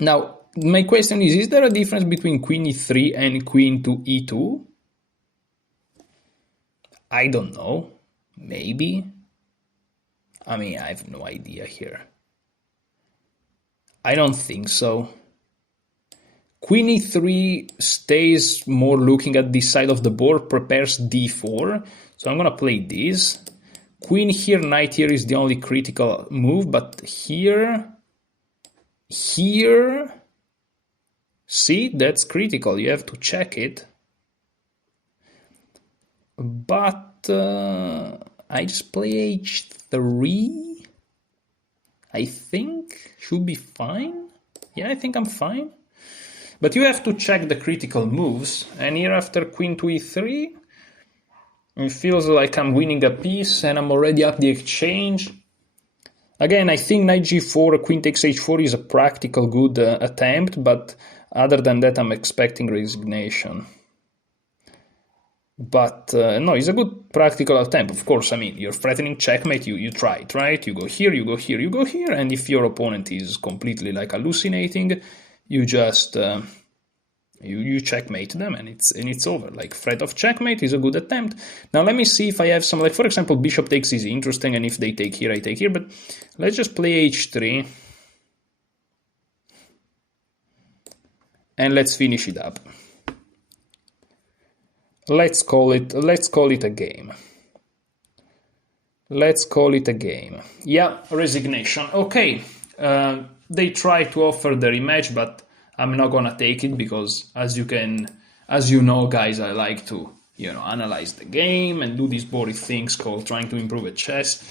Now, my question is there a difference between queen e3 and queen to e2? I don't know. Maybe. I mean, I have no idea here. I don't think so. Queen e3 stays more looking at this side of the board, prepares d4. So I'm going to play this. Queen here, knight here is the only critical move, but here, see, that's critical. You have to check it. But I just play h3. I think should be fine. Yeah, I think I'm fine. But you have to check the critical moves. And here after queen to e3, it feels like I'm winning a piece and I'm already up the exchange. Again, I think knight g4, queen takes h4 is a practical good attempt, but other than that, I'm expecting resignation. But no, it's a good practical attempt. Of course, I mean, you're threatening checkmate, you try it, right? You go here, you go here, you go here, and if your opponent is completely like hallucinating, you just you checkmate them and it's over. Like threat of checkmate is a good attempt. Now let me see if I have some, like for example, bishop takes is interesting, and if they take here, I take here, but let's just play h3. And let's finish it up. Let's call it a game. Let's call it a game. Yeah, resignation. Okay. They try to offer the rematch, but I'm not gonna take it because, as you know, guys, I like to, analyze the game and do these boring things called trying to improve at chess.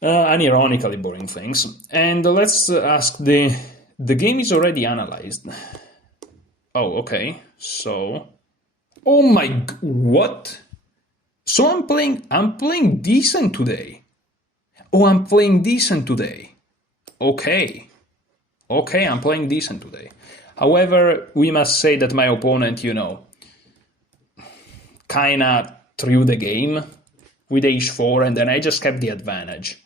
Unironically boring things. And let's ask the game is already analyzed. Oh, okay. So, oh my, what? So I'm playing decent today. Oh, I'm playing decent today. Okay, I'm playing decent today. However, we must say that my opponent, kinda threw the game with h4, and then I just kept the advantage.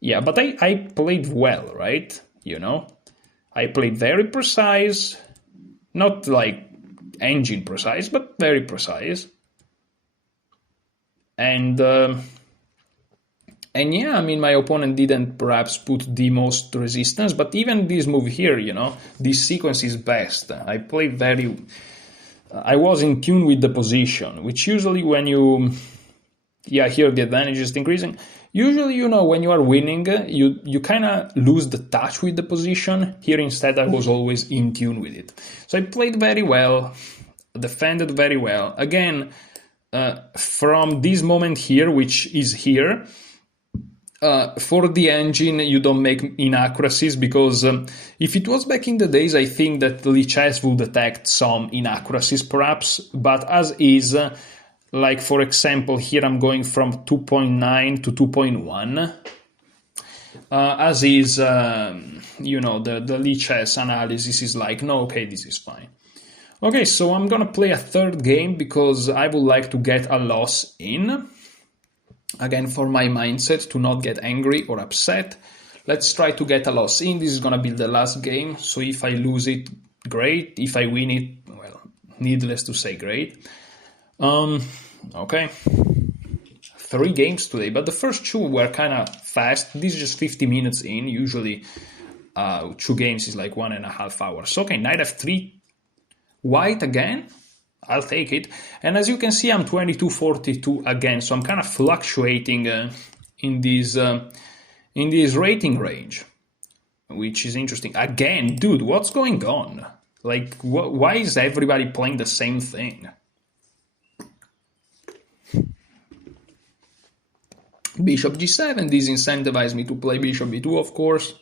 Yeah, but I played well, right? I played very precise, not like engine precise, but very precise. And yeah, I mean, my opponent didn't perhaps put the most resistance, but even this move here, this sequence is best. I played I was in tune with the position, which usually when here the advantage is increasing. Usually, when you are winning, you kind of lose the touch with the position. Here instead, I was always in tune with it. So I played very well, defended very well. Again, from this moment here, which is here, for the engine, you don't make inaccuracies because if it was back in the days, I think that Lichess would detect some inaccuracies perhaps, but as is, like for example, here I'm going from 2.9 to 2.1. As is, the Lichess analysis is like, no, okay, this is fine. Okay, so I'm gonna play a third game because I would like to get a loss in. Again, for my mindset to not get angry or upset, let's try to get a loss in. This is going to be the last game, so if I lose it, great. If I win it, well, needless to say, great. Okay. 3 games today, but the first 2 were kind of fast. This is just 50 minutes in. Usually 2 games is like 1.5 hours. Okay, knight f3, white again. I'll take it. And as you can see, I'm 22-42 again, so I'm kind of fluctuating in this rating range, which is interesting. Again, dude, what's going on? Like, why is everybody playing the same thing? Bishop g7, this incentivizes me to play bishop b2, of course.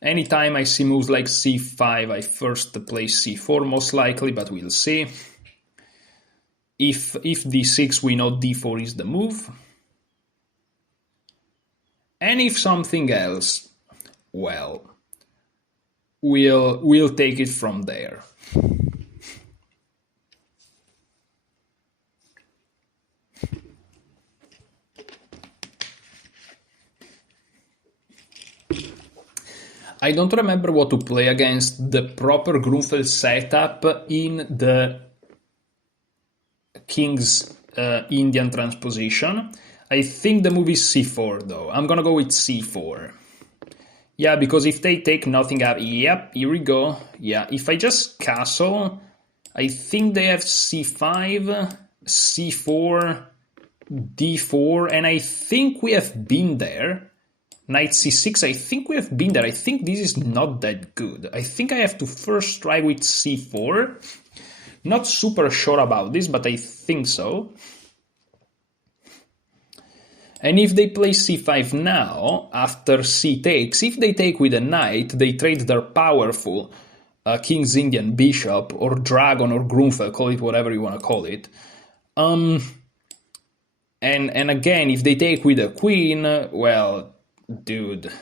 Anytime I see moves like c5, I first play c4 most likely, but we'll see. If d6, we know d4 is the move. And if something else, well, we'll take it from there. I don't remember what to play against the proper Grunfeld setup in the King's Indian transposition. I think the move is c4 though. I'm gonna go with c4. Yeah, because if they take nothing up, yep, here we go. Yeah, if I just castle, I think they have c5, c4, d4, and I think we have been there. Knight c6, I think we have been there. I think this is not that good. I think I have to first try with c4. Not super sure about this, but I think so. And if they play c5 now, after c takes, if they take with a knight, they trade their powerful King's Indian bishop, or dragon, or Grunfeld, call it whatever you want to call it. And again, if they take with a queen, well, dude.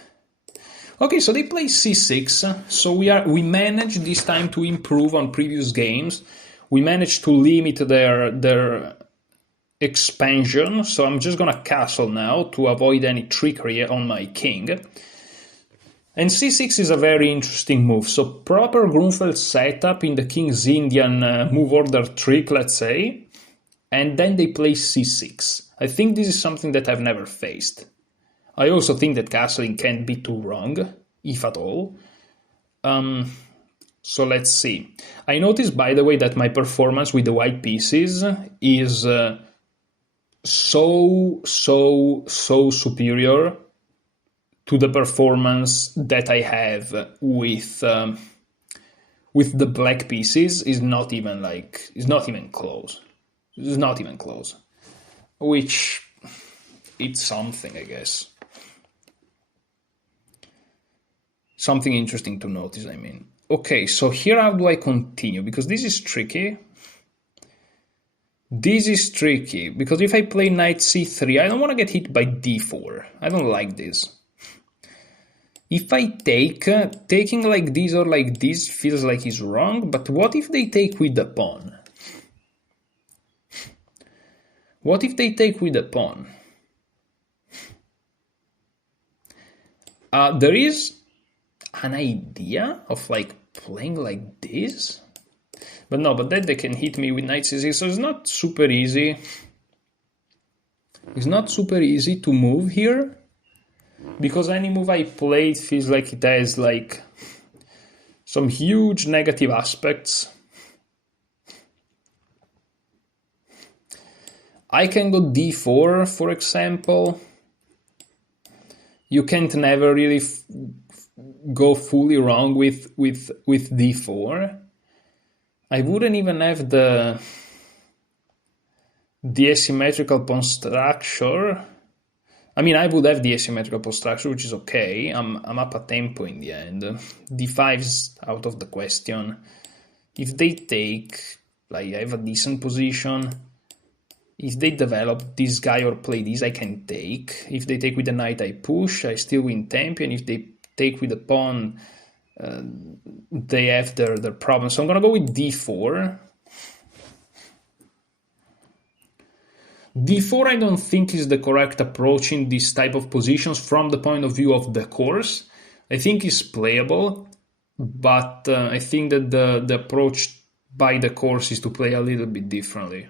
Okay, so they play c6. So we managed this time to improve on previous games. We managed to limit their expansion. So I'm just gonna castle now to avoid any trickery on my king. And c6 is a very interesting move. So proper Grunfeld setup in the King's Indian move order trick, let's say. And then they play c6. I think this is something that I've never faced. I also think that castling can't be too wrong, if at all. So let's see. I noticed, by the way, that my performance with the white pieces is so superior to the performance that I have with the black pieces. Is not even close. It's not even close. Which, it's something, I guess. Something interesting to notice, I mean. Okay, so here how do I continue? Because this is tricky. This is tricky, because if I play knight c3, I don't want to get hit by d4. I don't like this. If I take, taking like this or like this feels like it's wrong, but what if they take with the pawn? What if they take with the pawn? There is an idea of like playing like this, but no, but then they can hit me with knight c6, so it's not super easy. It's not super easy to move here, because any move I play feels like it has like some huge negative aspects. I can go d4, for example. You can't never really go fully wrong with d4. I wouldn't even have the asymmetrical pawn structure. I mean, I would have the asymmetrical pawn structure, which is okay. I'm up a tempo in the end. d5 is out of the question. If they take, like, I have a decent position. If they develop this guy or play this, I can take. If they take with the knight, I push. I still win tempo. And if they take with the pawn, they have their problems. So I'm going to go with d4. d4 I don't think is the correct approach in this type of positions from the point of view of the course. I think it's playable, but I think that the approach by the course is to play a little bit differently.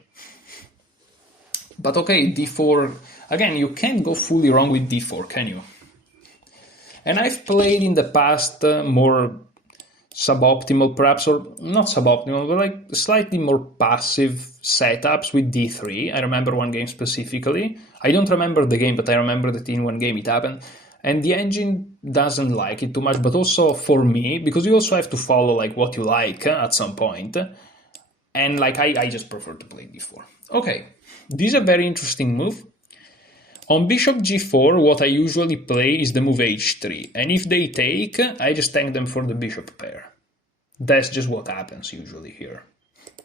But okay, d4, again, you can't go fully wrong with d4, can you? And I've played in the past more suboptimal perhaps, or not suboptimal, but like slightly more passive setups with d3. I remember one game specifically. I don't remember the game, but I remember that in one game it happened. And the engine doesn't like it too much, but also for me, because you also have to follow like what you like at some point. And like I just prefer to play d4. Okay, this is a very interesting move. On bishop g4, what I usually play is the move h3, and if they take, I just tank them for the bishop pair. That's just what happens usually here.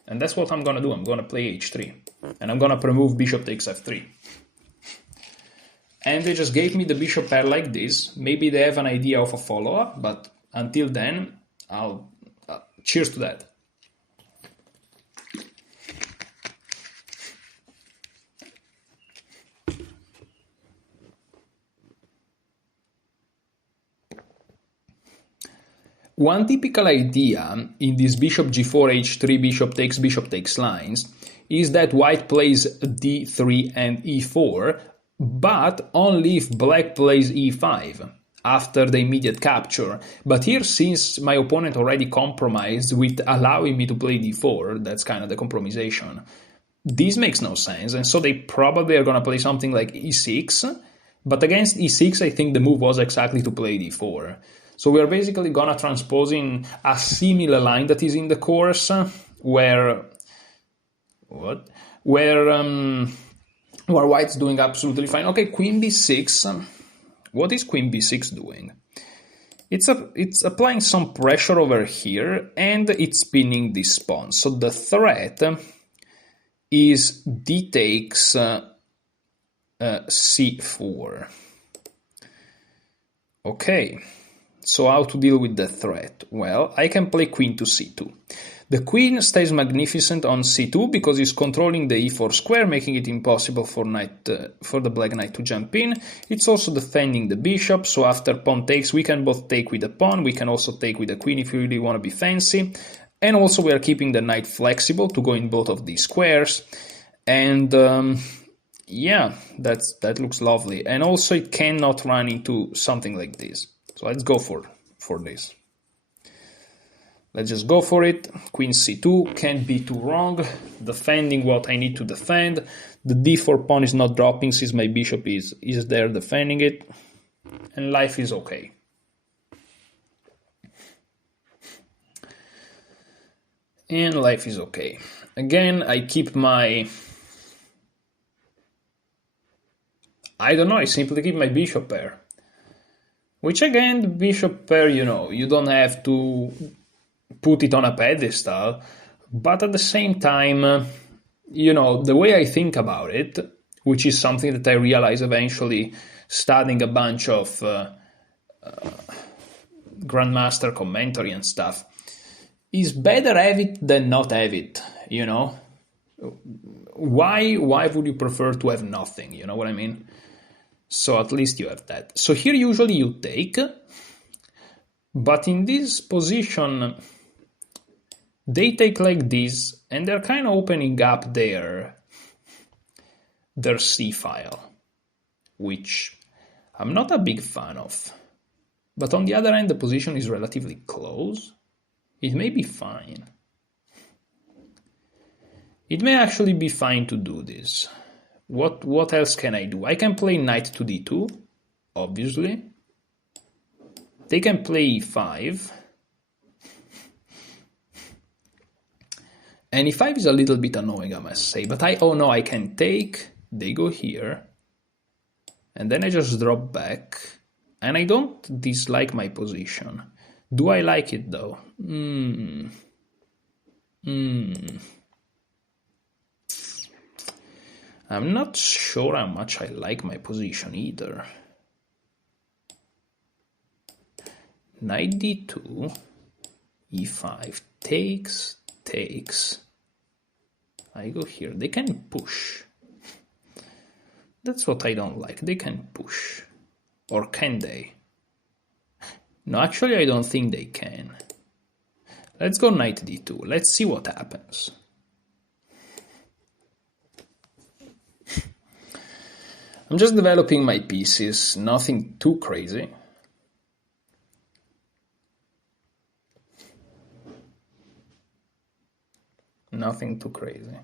And that's what I'm gonna do, I'm gonna play h3, and I'm gonna remove bishop takes f3. And they just gave me the bishop pair like this. Maybe they have an idea of a follow-up, but until then, I'll cheers to that. One typical idea in this bishop g4, h3, bishop takes lines is that white plays d3 and e4, but only if black plays e5 after the immediate capture. But here, since my opponent already compromised with allowing me to play d4, that's kind of the compromisation, this makes no sense, and so they probably are going to play something like e6, but against e6 I think the move was exactly to play d4. So we are basically gonna transpose in a similar line that is in the course, where white's doing absolutely fine. Okay, queen b6. What is queen b6 doing? It's applying some pressure over here, and it's pinning this pawn. So the threat is d takes c4. Okay. So how to deal with the threat? Well, I can play queen to c2. The queen stays magnificent on c2 because it's controlling the e4 square, making it impossible for the black knight to jump in. It's also defending the bishop, so after pawn takes, we can both take with the pawn, we can also take with the queen if we really want to be fancy. And also we are keeping the knight flexible to go in both of these squares. And yeah, that looks lovely. And also it cannot run into something like this. So let's go for this. Let's just go for it. Queen c2 can't be too wrong. Defending what I need to defend. The d4 pawn is not dropping since my bishop is there defending it. And life is okay. And life is okay. Again, I keep my... I don't know, I simply keep my bishop pair. Which again, the bishop pair, you don't have to put it on a pedestal, but at the same time, the way I think about it, which is something that I realized eventually studying a bunch of Grandmaster commentary and stuff, is better have it than not have it, Why would you prefer to have nothing, you know what I mean? So at least you have that. So here usually you take, but in this position, they take like this, and they're kind of opening up their C file, which I'm not a big fan of. But on the other hand, the position is relatively close. It may be fine. It may actually be fine to do this. What else can I do? I can play knight to d2, obviously. They can play e5. And e5 is a little bit annoying, I must say. But I can take. They go here. And then I just drop back. And I don't dislike my position. Do I like it, though? I'm not sure how much I like my position either. Knight d2, e5, takes. I go here. They can push. That's what I don't like. They can push. Or can they? No, actually I don't think they can. Let's go knight d2. Let's see what happens. I'm just developing my pieces, nothing too crazy. Nothing too crazy.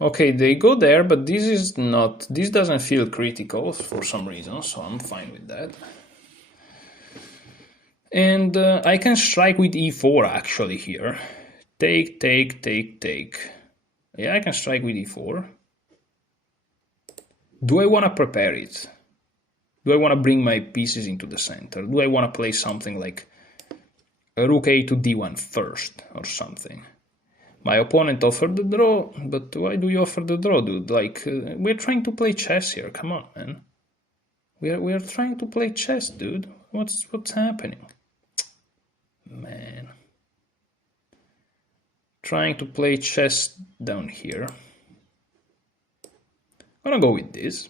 Okay, they go there, but this doesn't feel critical for some reason, so I'm fine with that. And I can strike with e4 actually here. Take, take, take, take. Yeah, I can strike with e4. Do I want to prepare it? Do I want to bring my pieces into the center? Do I want to play something like a rook a to d1 first or something? My opponent offered the draw, but why do you offer the draw, dude? Like, we're trying to play chess here. Come on, man. We are trying to play chess, dude. What's happening? Man. Trying to play chess down here. I'm gonna go with this.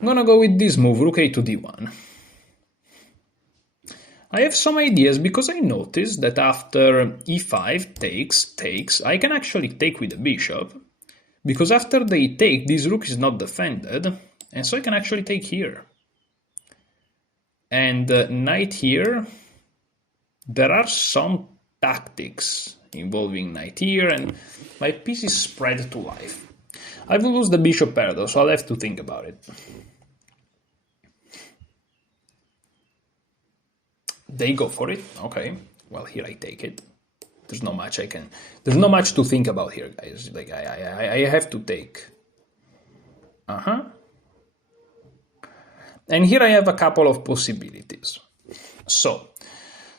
I'm gonna go with this move, rook a to d1. I have some ideas because I noticed that after e5 takes, I can actually take with the bishop. Because after they take, this rook is not defended, and so I can actually take here. And knight here, there are some tactics involving knight here, and my piece is spread to life. I will lose the bishop pair though, so I'll have to think about it. They go for it. Okay. Well, here I take it. There's not much There's not much to think about here, guys. Like I have to take. And here I have a couple of possibilities. So,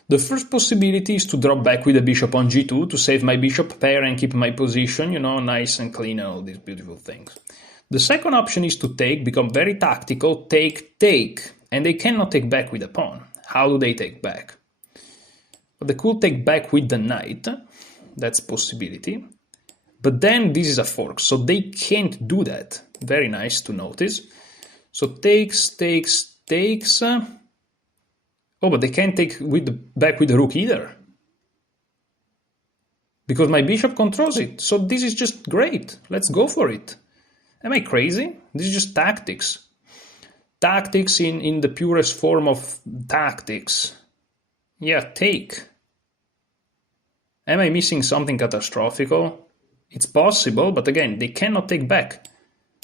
the first possibility is to drop back with the bishop on g2 to save my bishop pair and keep my position, you know, nice and clean and all these beautiful things. The second option is to take, become very tactical, take, and they cannot take back with a pawn. How do they take back? But they could take back with the knight. That's a possibility. But then this is a fork, so they can't do that. Very nice to notice. So takes. Oh, but they can't take back with the rook either. Because my bishop controls it. So this is just great. Let's go for it. Am I crazy? This is just tactics. Tactics in the purest form of tactics. Yeah, take. Am I missing something catastrophical? It's possible, but again, they cannot take back.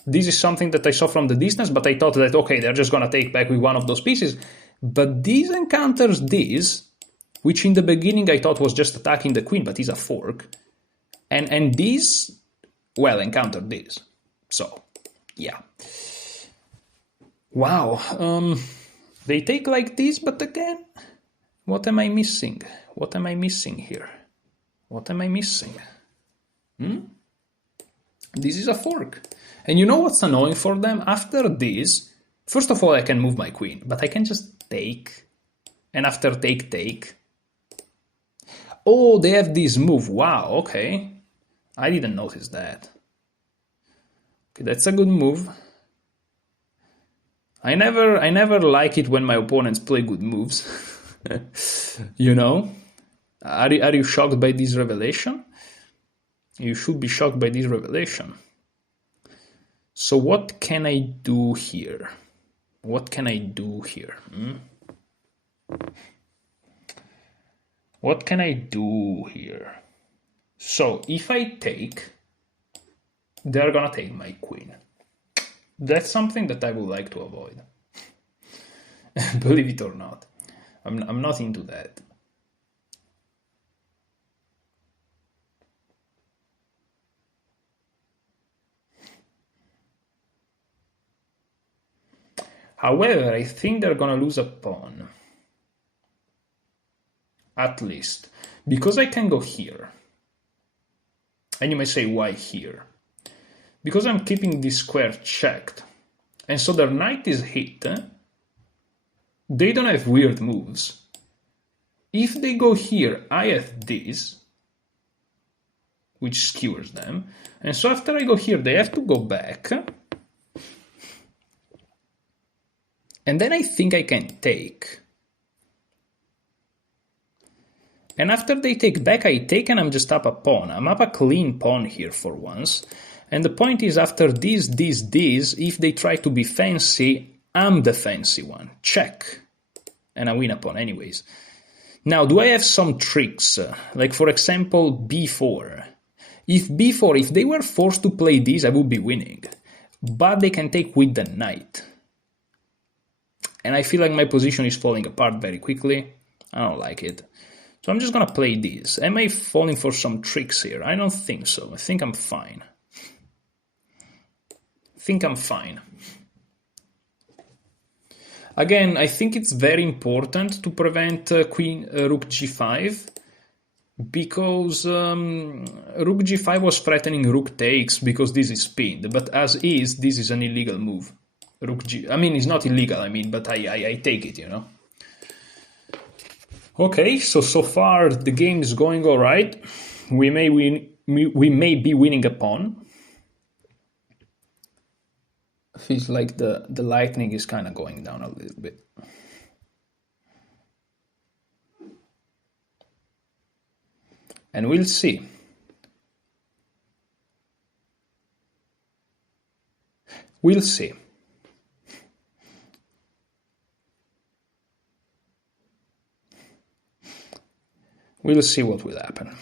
This is something that I saw from the distance, but I thought that, okay, they're just going to take back with one of those pieces. But this encounters this, which in the beginning I thought was just attacking the queen, but is a fork. And this, well, encountered this. So, yeah. Wow. They take like this, but again, what am I missing? What am I missing here? What am I missing? This is a fork. And you know what's annoying for them? After this, first of all, I can move my queen, but I can just take. And after take. Oh, they have this move. Wow, okay. I didn't notice that. Okay, that's a good move. I never like it when my opponents play good moves. You know? Are you shocked by this revelation? You should be shocked by this revelation. So what can I do here? What can I do here? What can I do here? So if I take, they're gonna take my queen. That's something that I would like to avoid. Believe it or not. I'm not into that. However, I think they're gonna lose a pawn. At least. Because I can go here. And you may say, why here? Because I'm keeping this square checked. And so their knight is hit. They don't have weird moves. If they go here, I have this, which skewers them. And so after I go here, they have to go back. And then I think I can take. And after they take back, I take and I'm just up a pawn. I'm up a clean pawn here for once. And the point is after this, if they try to be fancy, I'm the fancy one. Check. And I win a pawn anyways. Now, do I have some tricks? Like for example, b4. If they were forced to play this, I would be winning. But they can take with the knight. And I feel like my position is falling apart very quickly. I don't like it. So I'm just gonna play this. Am I falling for some tricks here? I don't think so. I think I'm fine. Again, I think it's very important to prevent rook g5 because rook g5 was threatening rook takes because this is pinned, but as is, this is an illegal move. I mean, it's not illegal, but I take it, you know. Okay, so far the game is going all right. We may be winning a pawn. Feels like the lightning is kind of going down a little bit. And we'll see. We'll see. We'll see what will happen.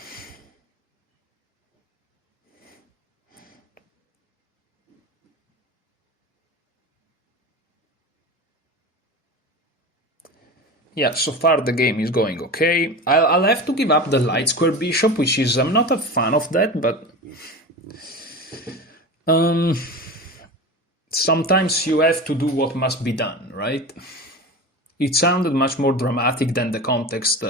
Yeah, so far the game is going okay. I'll have to give up the light square bishop, which is, I'm not a fan of that, but sometimes you have to do what must be done, right? It sounded much more dramatic than the context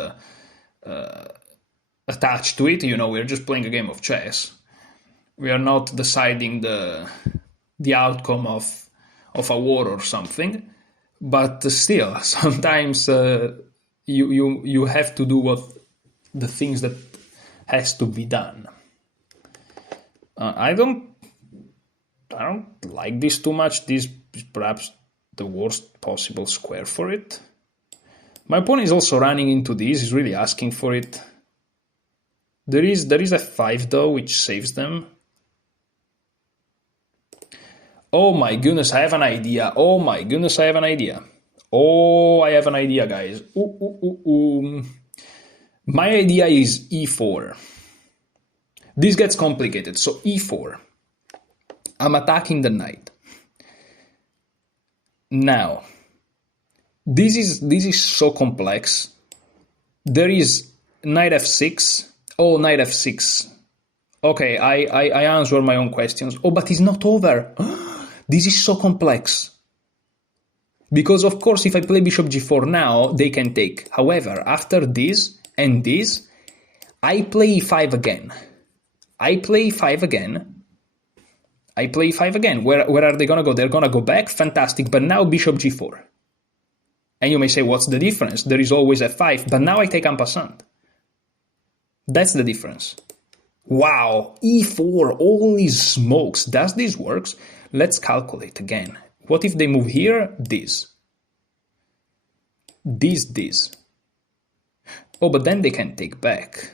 attached to it. You know, we're just playing a game of chess. We are not deciding the outcome of a war or something. But still, sometimes you have to do the things that has to be done. I don't like this too much. This is perhaps the worst possible square for it. My opponent is also running into this. He's really asking for it. There is f5 though, which saves them. Oh my goodness, I have an idea. Oh, I have an idea, guys. My idea is e4. This gets complicated. So e4. I'm attacking the knight. Now, this is so complex. There is knight f6. Oh, knight f6. Okay, I answer my own questions. Oh, but it's not over. This is so complex. Because, of course, if I play bishop g4 now, they can take. However, after this and this, I play e5 again. Where are they going to go? They're going to go back. Fantastic. But now bishop g4. And you may say, what's the difference? There is always f5. But now I take en passant. That's the difference. Wow. e4. Holy smokes. Does this work? Let's calculate again. What if they move here? This. Oh, but then they can take back.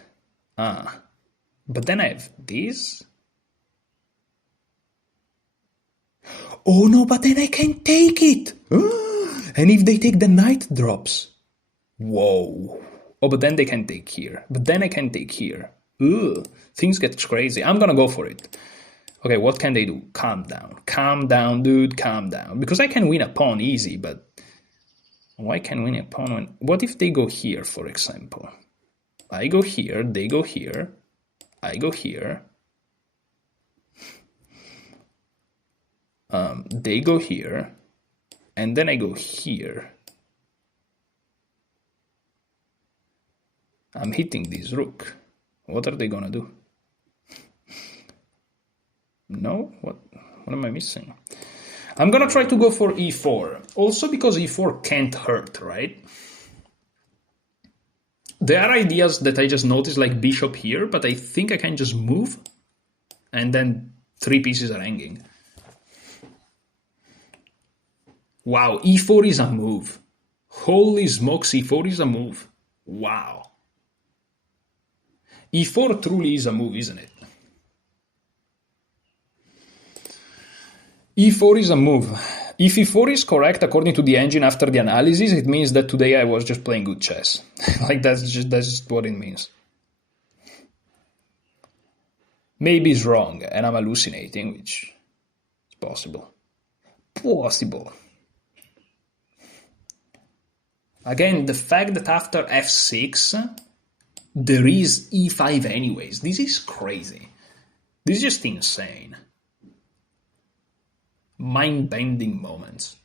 But then I have this. Oh no, but then I can take it. And if they take, the knight drops. Whoa. Oh, but then they can take here. But then I can take here. Things get crazy. I'm gonna go for it. Okay, what can they do? Calm down. Calm down, dude. Calm down. Because I can win a pawn easy, but why can win a pawn when... What if they go here, for example? I go here, they go here, I go here. They go here, and then I go here. I'm hitting this rook. What are they gonna do? No? What am I missing? I'm gonna try to go for e4. Also because e4 can't hurt, right? There are ideas that I just noticed, like bishop here, but I think I can just move, and then 3 pieces are hanging. Wow, e4 is a move. Holy smokes, e4 is a move. Wow. e4 truly is a move, isn't it? e4 is a move. If e4 is correct according to the engine after the analysis, it means that today I was just playing good chess. Like that's just what it means. Maybe it's wrong and I'm hallucinating, which is possible. Possible. Again, the fact that after f6 there is e5 anyways, this is crazy. This is just insane. Mind-bending moments.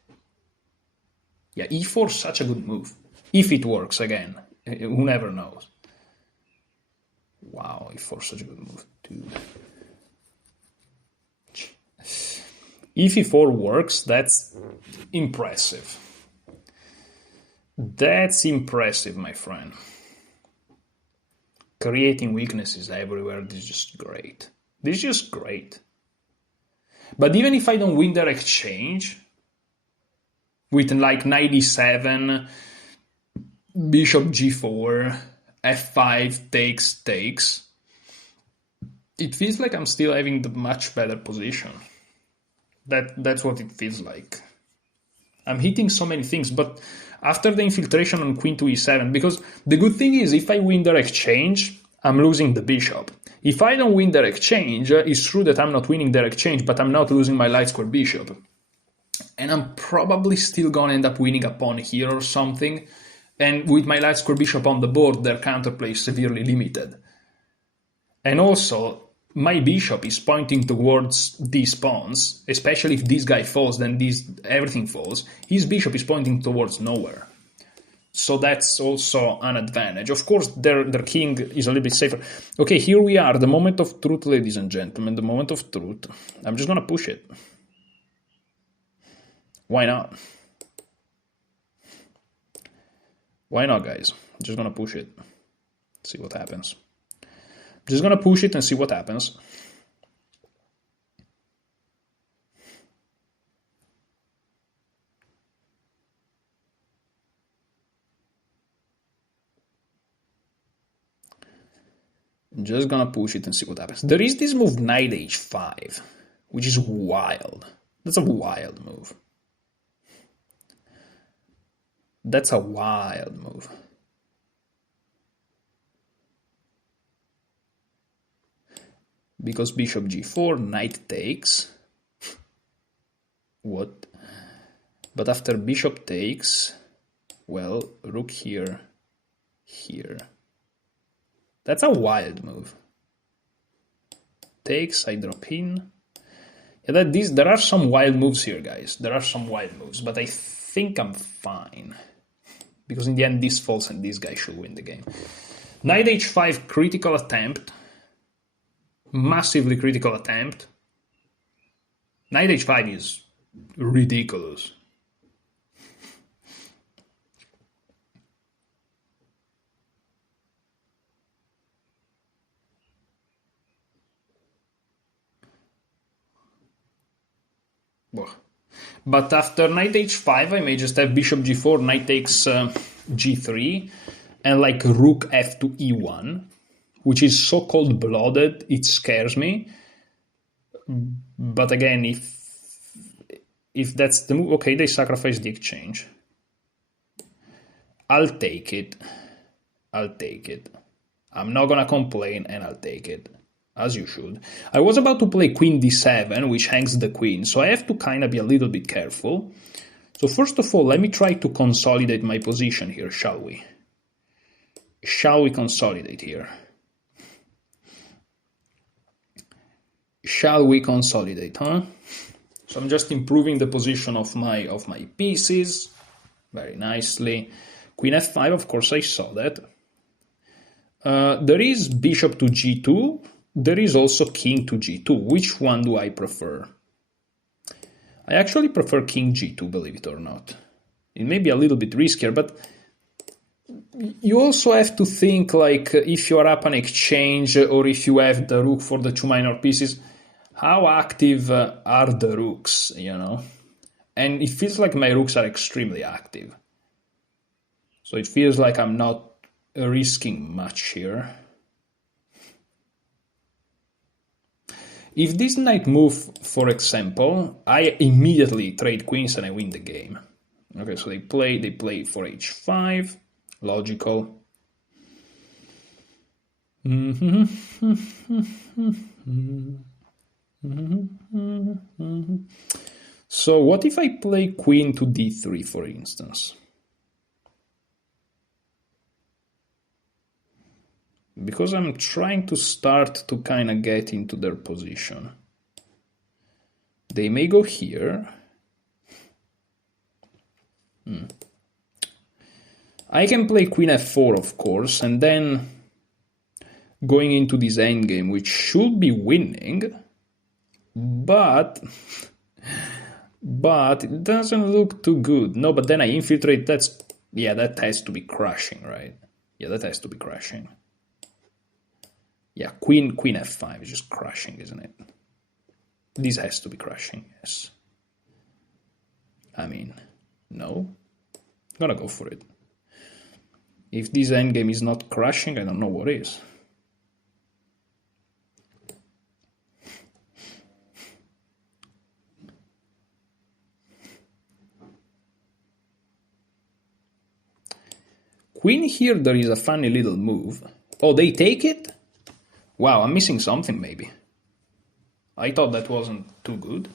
Yeah, e4 is such a good move. If it works again, who never knows. Wow, e4 is such a good move, dude. If e4 works, that's impressive. That's impressive, my friend. Creating weaknesses everywhere, this is just great. This is just great. But even if I don't win their exchange, with like knight e7, bishop g4, f5 takes, it feels like I'm still having the much better position. That's what it feels like. I'm hitting so many things, but after the infiltration on queen to e7, because the good thing is if I win their exchange, I'm losing the bishop. If I don't win their exchange, it's true that I'm not winning their exchange, but I'm not losing my light square bishop. And I'm probably still gonna end up winning a pawn here or something. And with my light square bishop on the board, their counterplay is severely limited. And also, my bishop is pointing towards these pawns, especially if this guy falls, then everything falls. His bishop is pointing towards nowhere. So that's also an advantage. Of course, their king is a little bit safer. Okay, here we are, the moment of truth, ladies and gentlemen, the moment of truth. I'm just gonna push it. Why not? Why not, guys? I'm just gonna push it. See what happens. Just gonna push it and see what happens. I'm just gonna push it and see what happens. There is this move knight h5, which is wild. That's a wild move. That's a wild move. Because bishop g4, knight takes. What? But after bishop takes, well, rook here, here. That's a wild move. Takes, I drop in. Yeah, there are some wild moves here, guys. There are some wild moves, but I think I'm fine. Because in the end, this falls and this guy should win the game. Knight h5, critical attempt. Massively critical attempt. Knight h5 is ridiculous. But after knight h5, I may just have bishop g4, knight takes g3, and like rook f to e1, which is so cold-blooded, it scares me. But again, if that's the move, okay, they sacrifice the exchange. I'll take it. I'll take it. I'm not gonna complain, and I'll take it. As you should. I was about to play queen d7, which hangs the queen, so I have to kind of be a little bit careful. So first of all, let me try to consolidate my position here, shall we? Shall we consolidate here? Shall we consolidate, huh? So I'm just improving the position of my pieces very nicely. Queen f5, of course, I saw that. There is bishop to g2. There is also king to g2. Which one do I prefer? I actually prefer king g2, believe it or not. It may be a little bit riskier, but you also have to think, like, if you are up an exchange or if you have the rook for the 2 minor pieces, how active are the rooks, you know? And it feels like my rooks are extremely active. So it feels like I'm not risking much here. If this knight move, for example, I immediately trade queens and I win the game. Okay, so they play for h5, logical. So what if I play queen to d3, for instance? Because I'm trying to start to kind of get into their position. They may go here. I can play queen f4, of course, and then going into this endgame, which should be winning, but it doesn't look too good. No, but then I infiltrate. That has to be crashing, right? Yeah, that has to be crashing. Yeah, queen f5 is just crashing, isn't it? This has to be crashing, yes. I mean, no. I'm gonna go for it. If this endgame is not crashing, I don't know what is. Queen here, there is a funny little move. Oh, they take it? Wow, I'm missing something maybe. I thought that wasn't too good.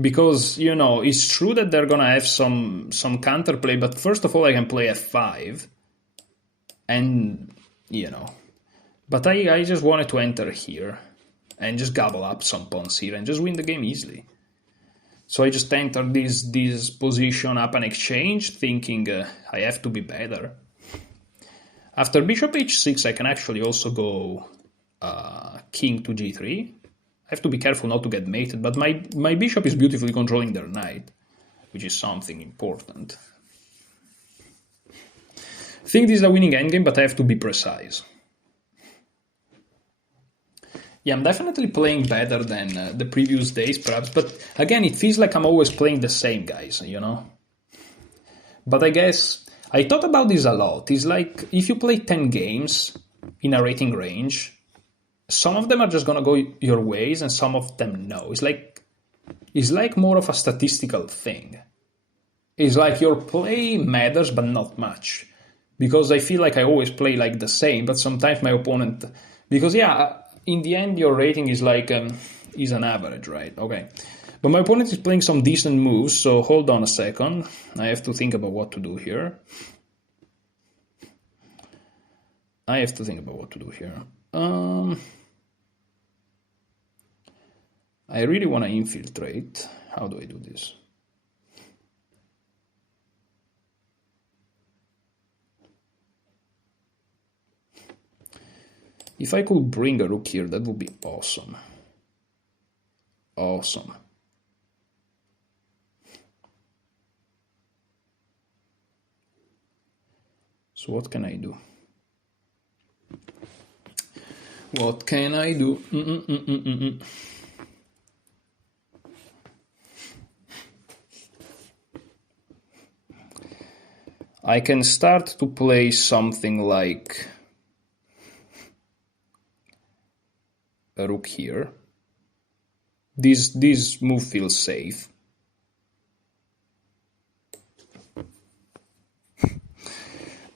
Because, you know, it's true that they're gonna have some counterplay, but first of all I can play f5. And, you know. But I just wanted to enter here. And just gobble up some pawns here and just win the game easily. So I just entered this position up an exchange, thinking I have to be better. After bishop h6, I can actually also go king to g3. I have to be careful not to get mated, but my bishop is beautifully controlling their knight, which is something important. I think this is a winning endgame, but I have to be precise. Yeah, I'm definitely playing better than the previous days, perhaps, but again, it feels like I'm always playing the same guys, you know? But I guess I thought about this a lot. It's like if you play 10 games in a rating range, some of them are just gonna go your ways and some of them no. It's like more of a statistical thing. It's like your play matters, but not much. Because I feel like I always play like the same, but sometimes my opponent... Because, yeah, in the end, your rating is like is an average, right? Okay. But my opponent is playing some decent moves, so hold on a second. I have to think about what to do here. I really want to infiltrate. How do I do this? If I could bring a rook here, that would be awesome. Awesome. So what can I do? What can I do? I can start to play something like a rook here. This move feels safe.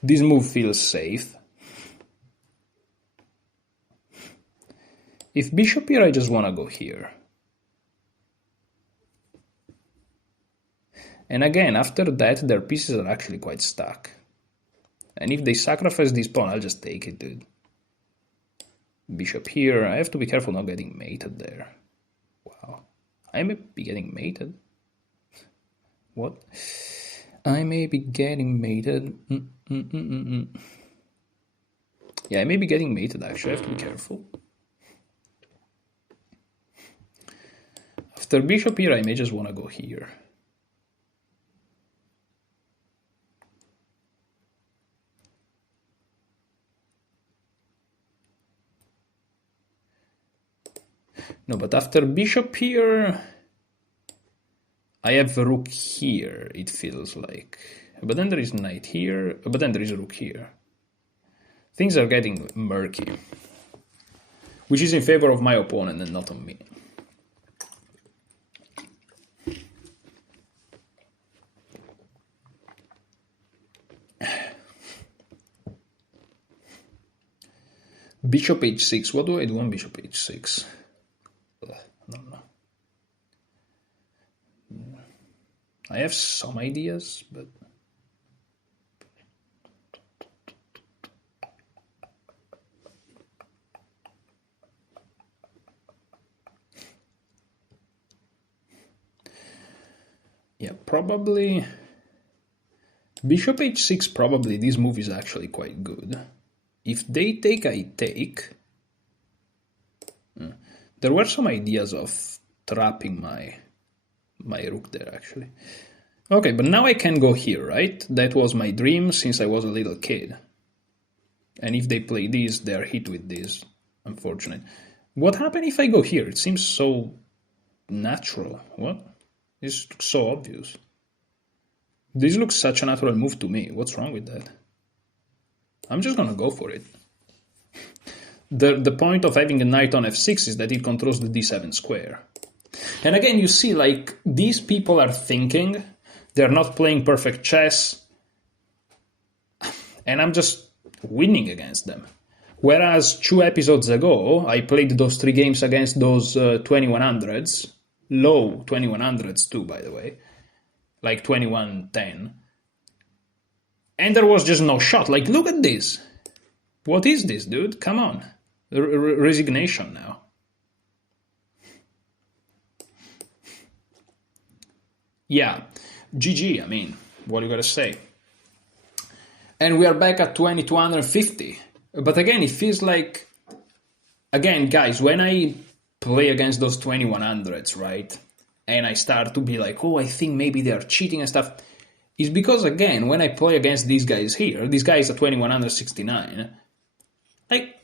This move feels safe. If bishop here, I just want to go here. And again, after that, their pieces are actually quite stuck. And if they sacrifice this pawn, I'll just take it, dude. Bishop here. I have to be careful not getting mated there. Wow. I may be getting mated. What? I may be getting mated. Yeah, I may be getting mated, actually. I have to be careful. After bishop here, I may just want to go here. No, but after bishop here, I have a rook here, it feels like. But then there is knight here, but then there is a rook here. Things are getting murky, which is in favor of my opponent and not on me. Bishop h6. What do I do on bishop h6? I don't know. I have some ideas, but... yeah, probably... Bishop h6, probably this move is actually quite good. If they take, I take. There were some ideas of trapping my rook there, actually. Okay, but now I can go here, right? That was my dream since I was a little kid. And if they play this, they're hit with this. Unfortunate. What happened if I go here? It seems so natural. What? This looks so obvious. This looks such a natural move to me. What's wrong with that? I'm just gonna go for it. The point of having a knight on f6 is that it controls the d7 square. And again, you see, like, these people are thinking, they're not playing perfect chess, and I'm just winning against them. Whereas 2 episodes ago, I played those 3 games against those 2100s, low 2100s too, by the way, like 2110. And there was just no shot. Like, look at this. What is this, dude? Come on. Resignation now. Yeah, GG, I mean, what do you gotta say? And we are back at 2250. But again, it feels like... Again, guys, when I play against those 2100s, right? And I start to be like, oh, I think maybe they are cheating and stuff... is because, again, when I play against these guys here, these guys at 2169, like,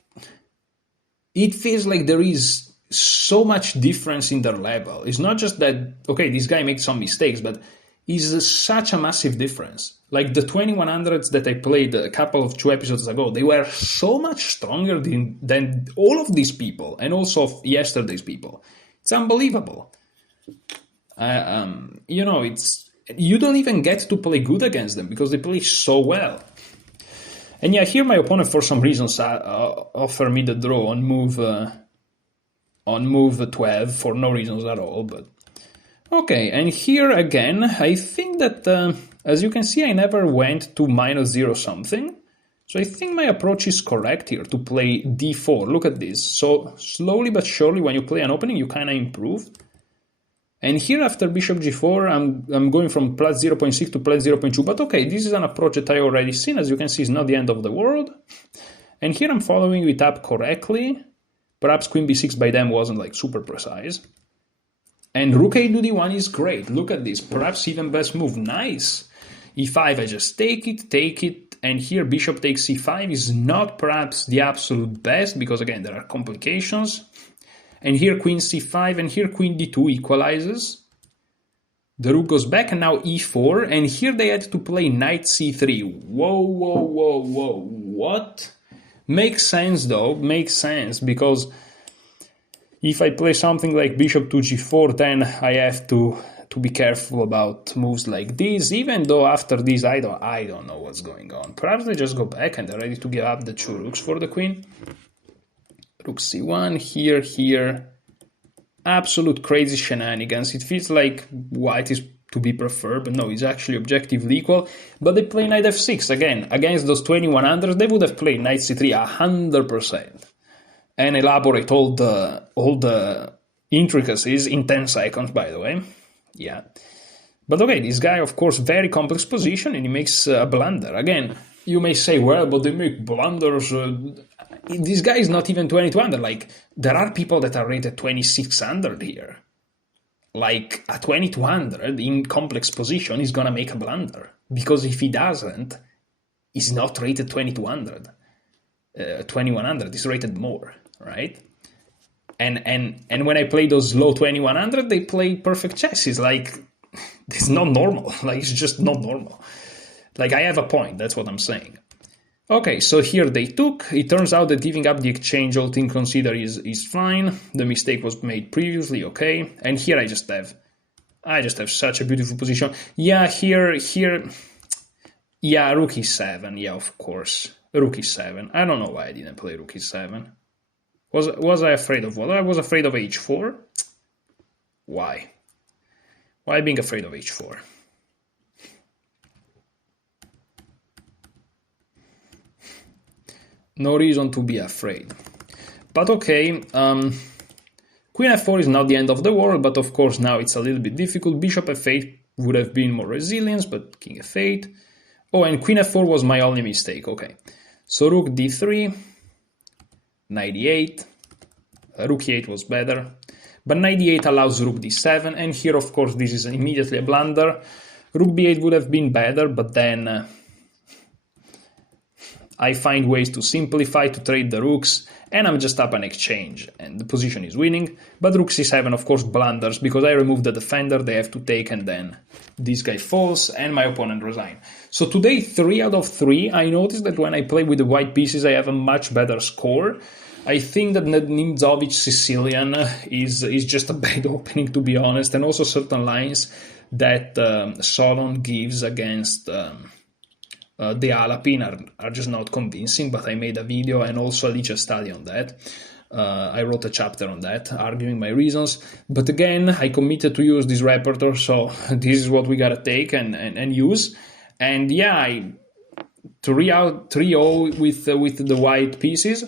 it feels like there is so much difference in their level. It's not just that, okay, this guy makes some mistakes, but it's such a massive difference. Like, the 2100s that I played a couple of 2 episodes ago, they were so much stronger than all of these people, and also yesterday's people. It's unbelievable. You know, it's... You don't even get to play good against them because they play so well. And yeah, here my opponent for some reasons offer me the draw on move 12 for no reasons at all. But okay, and here again, I think that as you can see, I never went to -0 something. So I think my approach is correct here to play d4. Look at this. So slowly but surely, when you play an opening, you kind of improve. And here after bishop g4, I'm going from plus 0.6 to plus 0.2. But okay, this is an approach that I already seen. As you can see, it's not the end of the world. And here I'm following it up correctly. Perhaps queen b6 by then wasn't like super precise. And rook a to d1 is great. Look at this. Perhaps even best move. Nice. e5, I just take it. And here bishop takes c5 is not perhaps the absolute best because, again, there are complications. And here queen c5 and here queen d2 equalizes. The rook goes back and now e4. And here they had to play knight c3. Whoa. What? Makes sense though. Makes sense because if I play something like bishop to g4, then I have to be careful about moves like this. Even though after this I don't know what's going on. Perhaps they just go back and they're ready to give up the 2 rooks for the queen. Rook c1, here. Absolute crazy shenanigans. It feels like white is to be preferred, but no, it's actually objectively equal. But they play knight f6 again. Against those 2100s, they would have played knight c3 100%. And elaborate all the intricacies in 10 seconds, by the way. Yeah. But okay, this guy, of course, very complex position, and he makes a blunder. Again, you may say, well, but they make blunders. This guy is not even 2200. Like, there are people that are rated 2600 here. Like, a 2200 in complex position is gonna make a blunder. Because if he doesn't, he's not rated 2200. 2100 is rated more, right? And when I play those low 2100, they play perfect chesses. Like, it's not normal. Like, it's just not normal. Like, I have a point. That's what I'm saying. Okay, so here they took. It turns out that giving up the exchange, all things considered, is fine. The mistake was made previously, okay. And here I just have such a beautiful position. Yeah, here, yeah, rook e7. Yeah, of course, rook e7. I don't know why I didn't play rook e7. Was I afraid of what? I was afraid of h4. Why? Why being afraid of h4? No reason to be afraid. But okay, queen f4 is not the end of the world, but of course now it's a little bit difficult. Bishop f8 would have been more resilience, but king f8. Oh, and queen f4 was my only mistake, okay. So rook d3, knight e8, rook e8 was better, but knight e8 allows rook d7, and here of course this is immediately a blunder. Rook b8 would have been better, but then I find ways to simplify, to trade the rooks, and I'm just up an exchange, and the position is winning. But rook c7, of course, blunders, because I remove the defender, they have to take, and then this guy falls, and my opponent resigns. So today, 3 out of 3, I noticed that when I play with the white pieces, I have a much better score. I think that Nimzovic Sicilian is just a bad opening, to be honest, and also certain lines that Solon gives against the Alapin are just not convincing, but I made a video and also a Lice study on that. I wrote a chapter on that, arguing my reasons. But again, I committed to use this repertoire, so this is what we gotta take and use. And yeah, I 3-0 with the white pieces.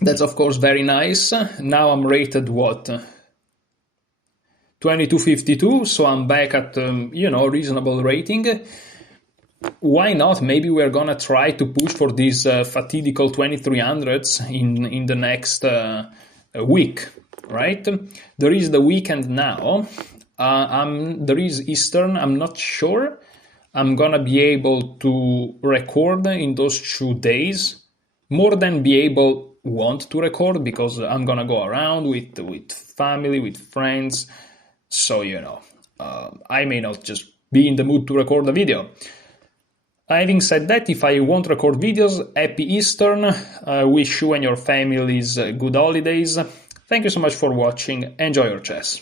That's of course very nice. Now I'm rated what? 2252, so I'm back at reasonable rating. Why not? Maybe we're gonna try to push for these fatidical 2300s in the next week, right? There is the weekend now. There is Eastern. I'm not sure I'm gonna be able to record in those 2 days. More than want to record, because I'm gonna go around with family, with friends. So I may not just be in the mood to record a video. Having said that, if I won't record videos, happy Eastern. Wish you and your families good holidays. Thank you so much for watching. Enjoy your chess.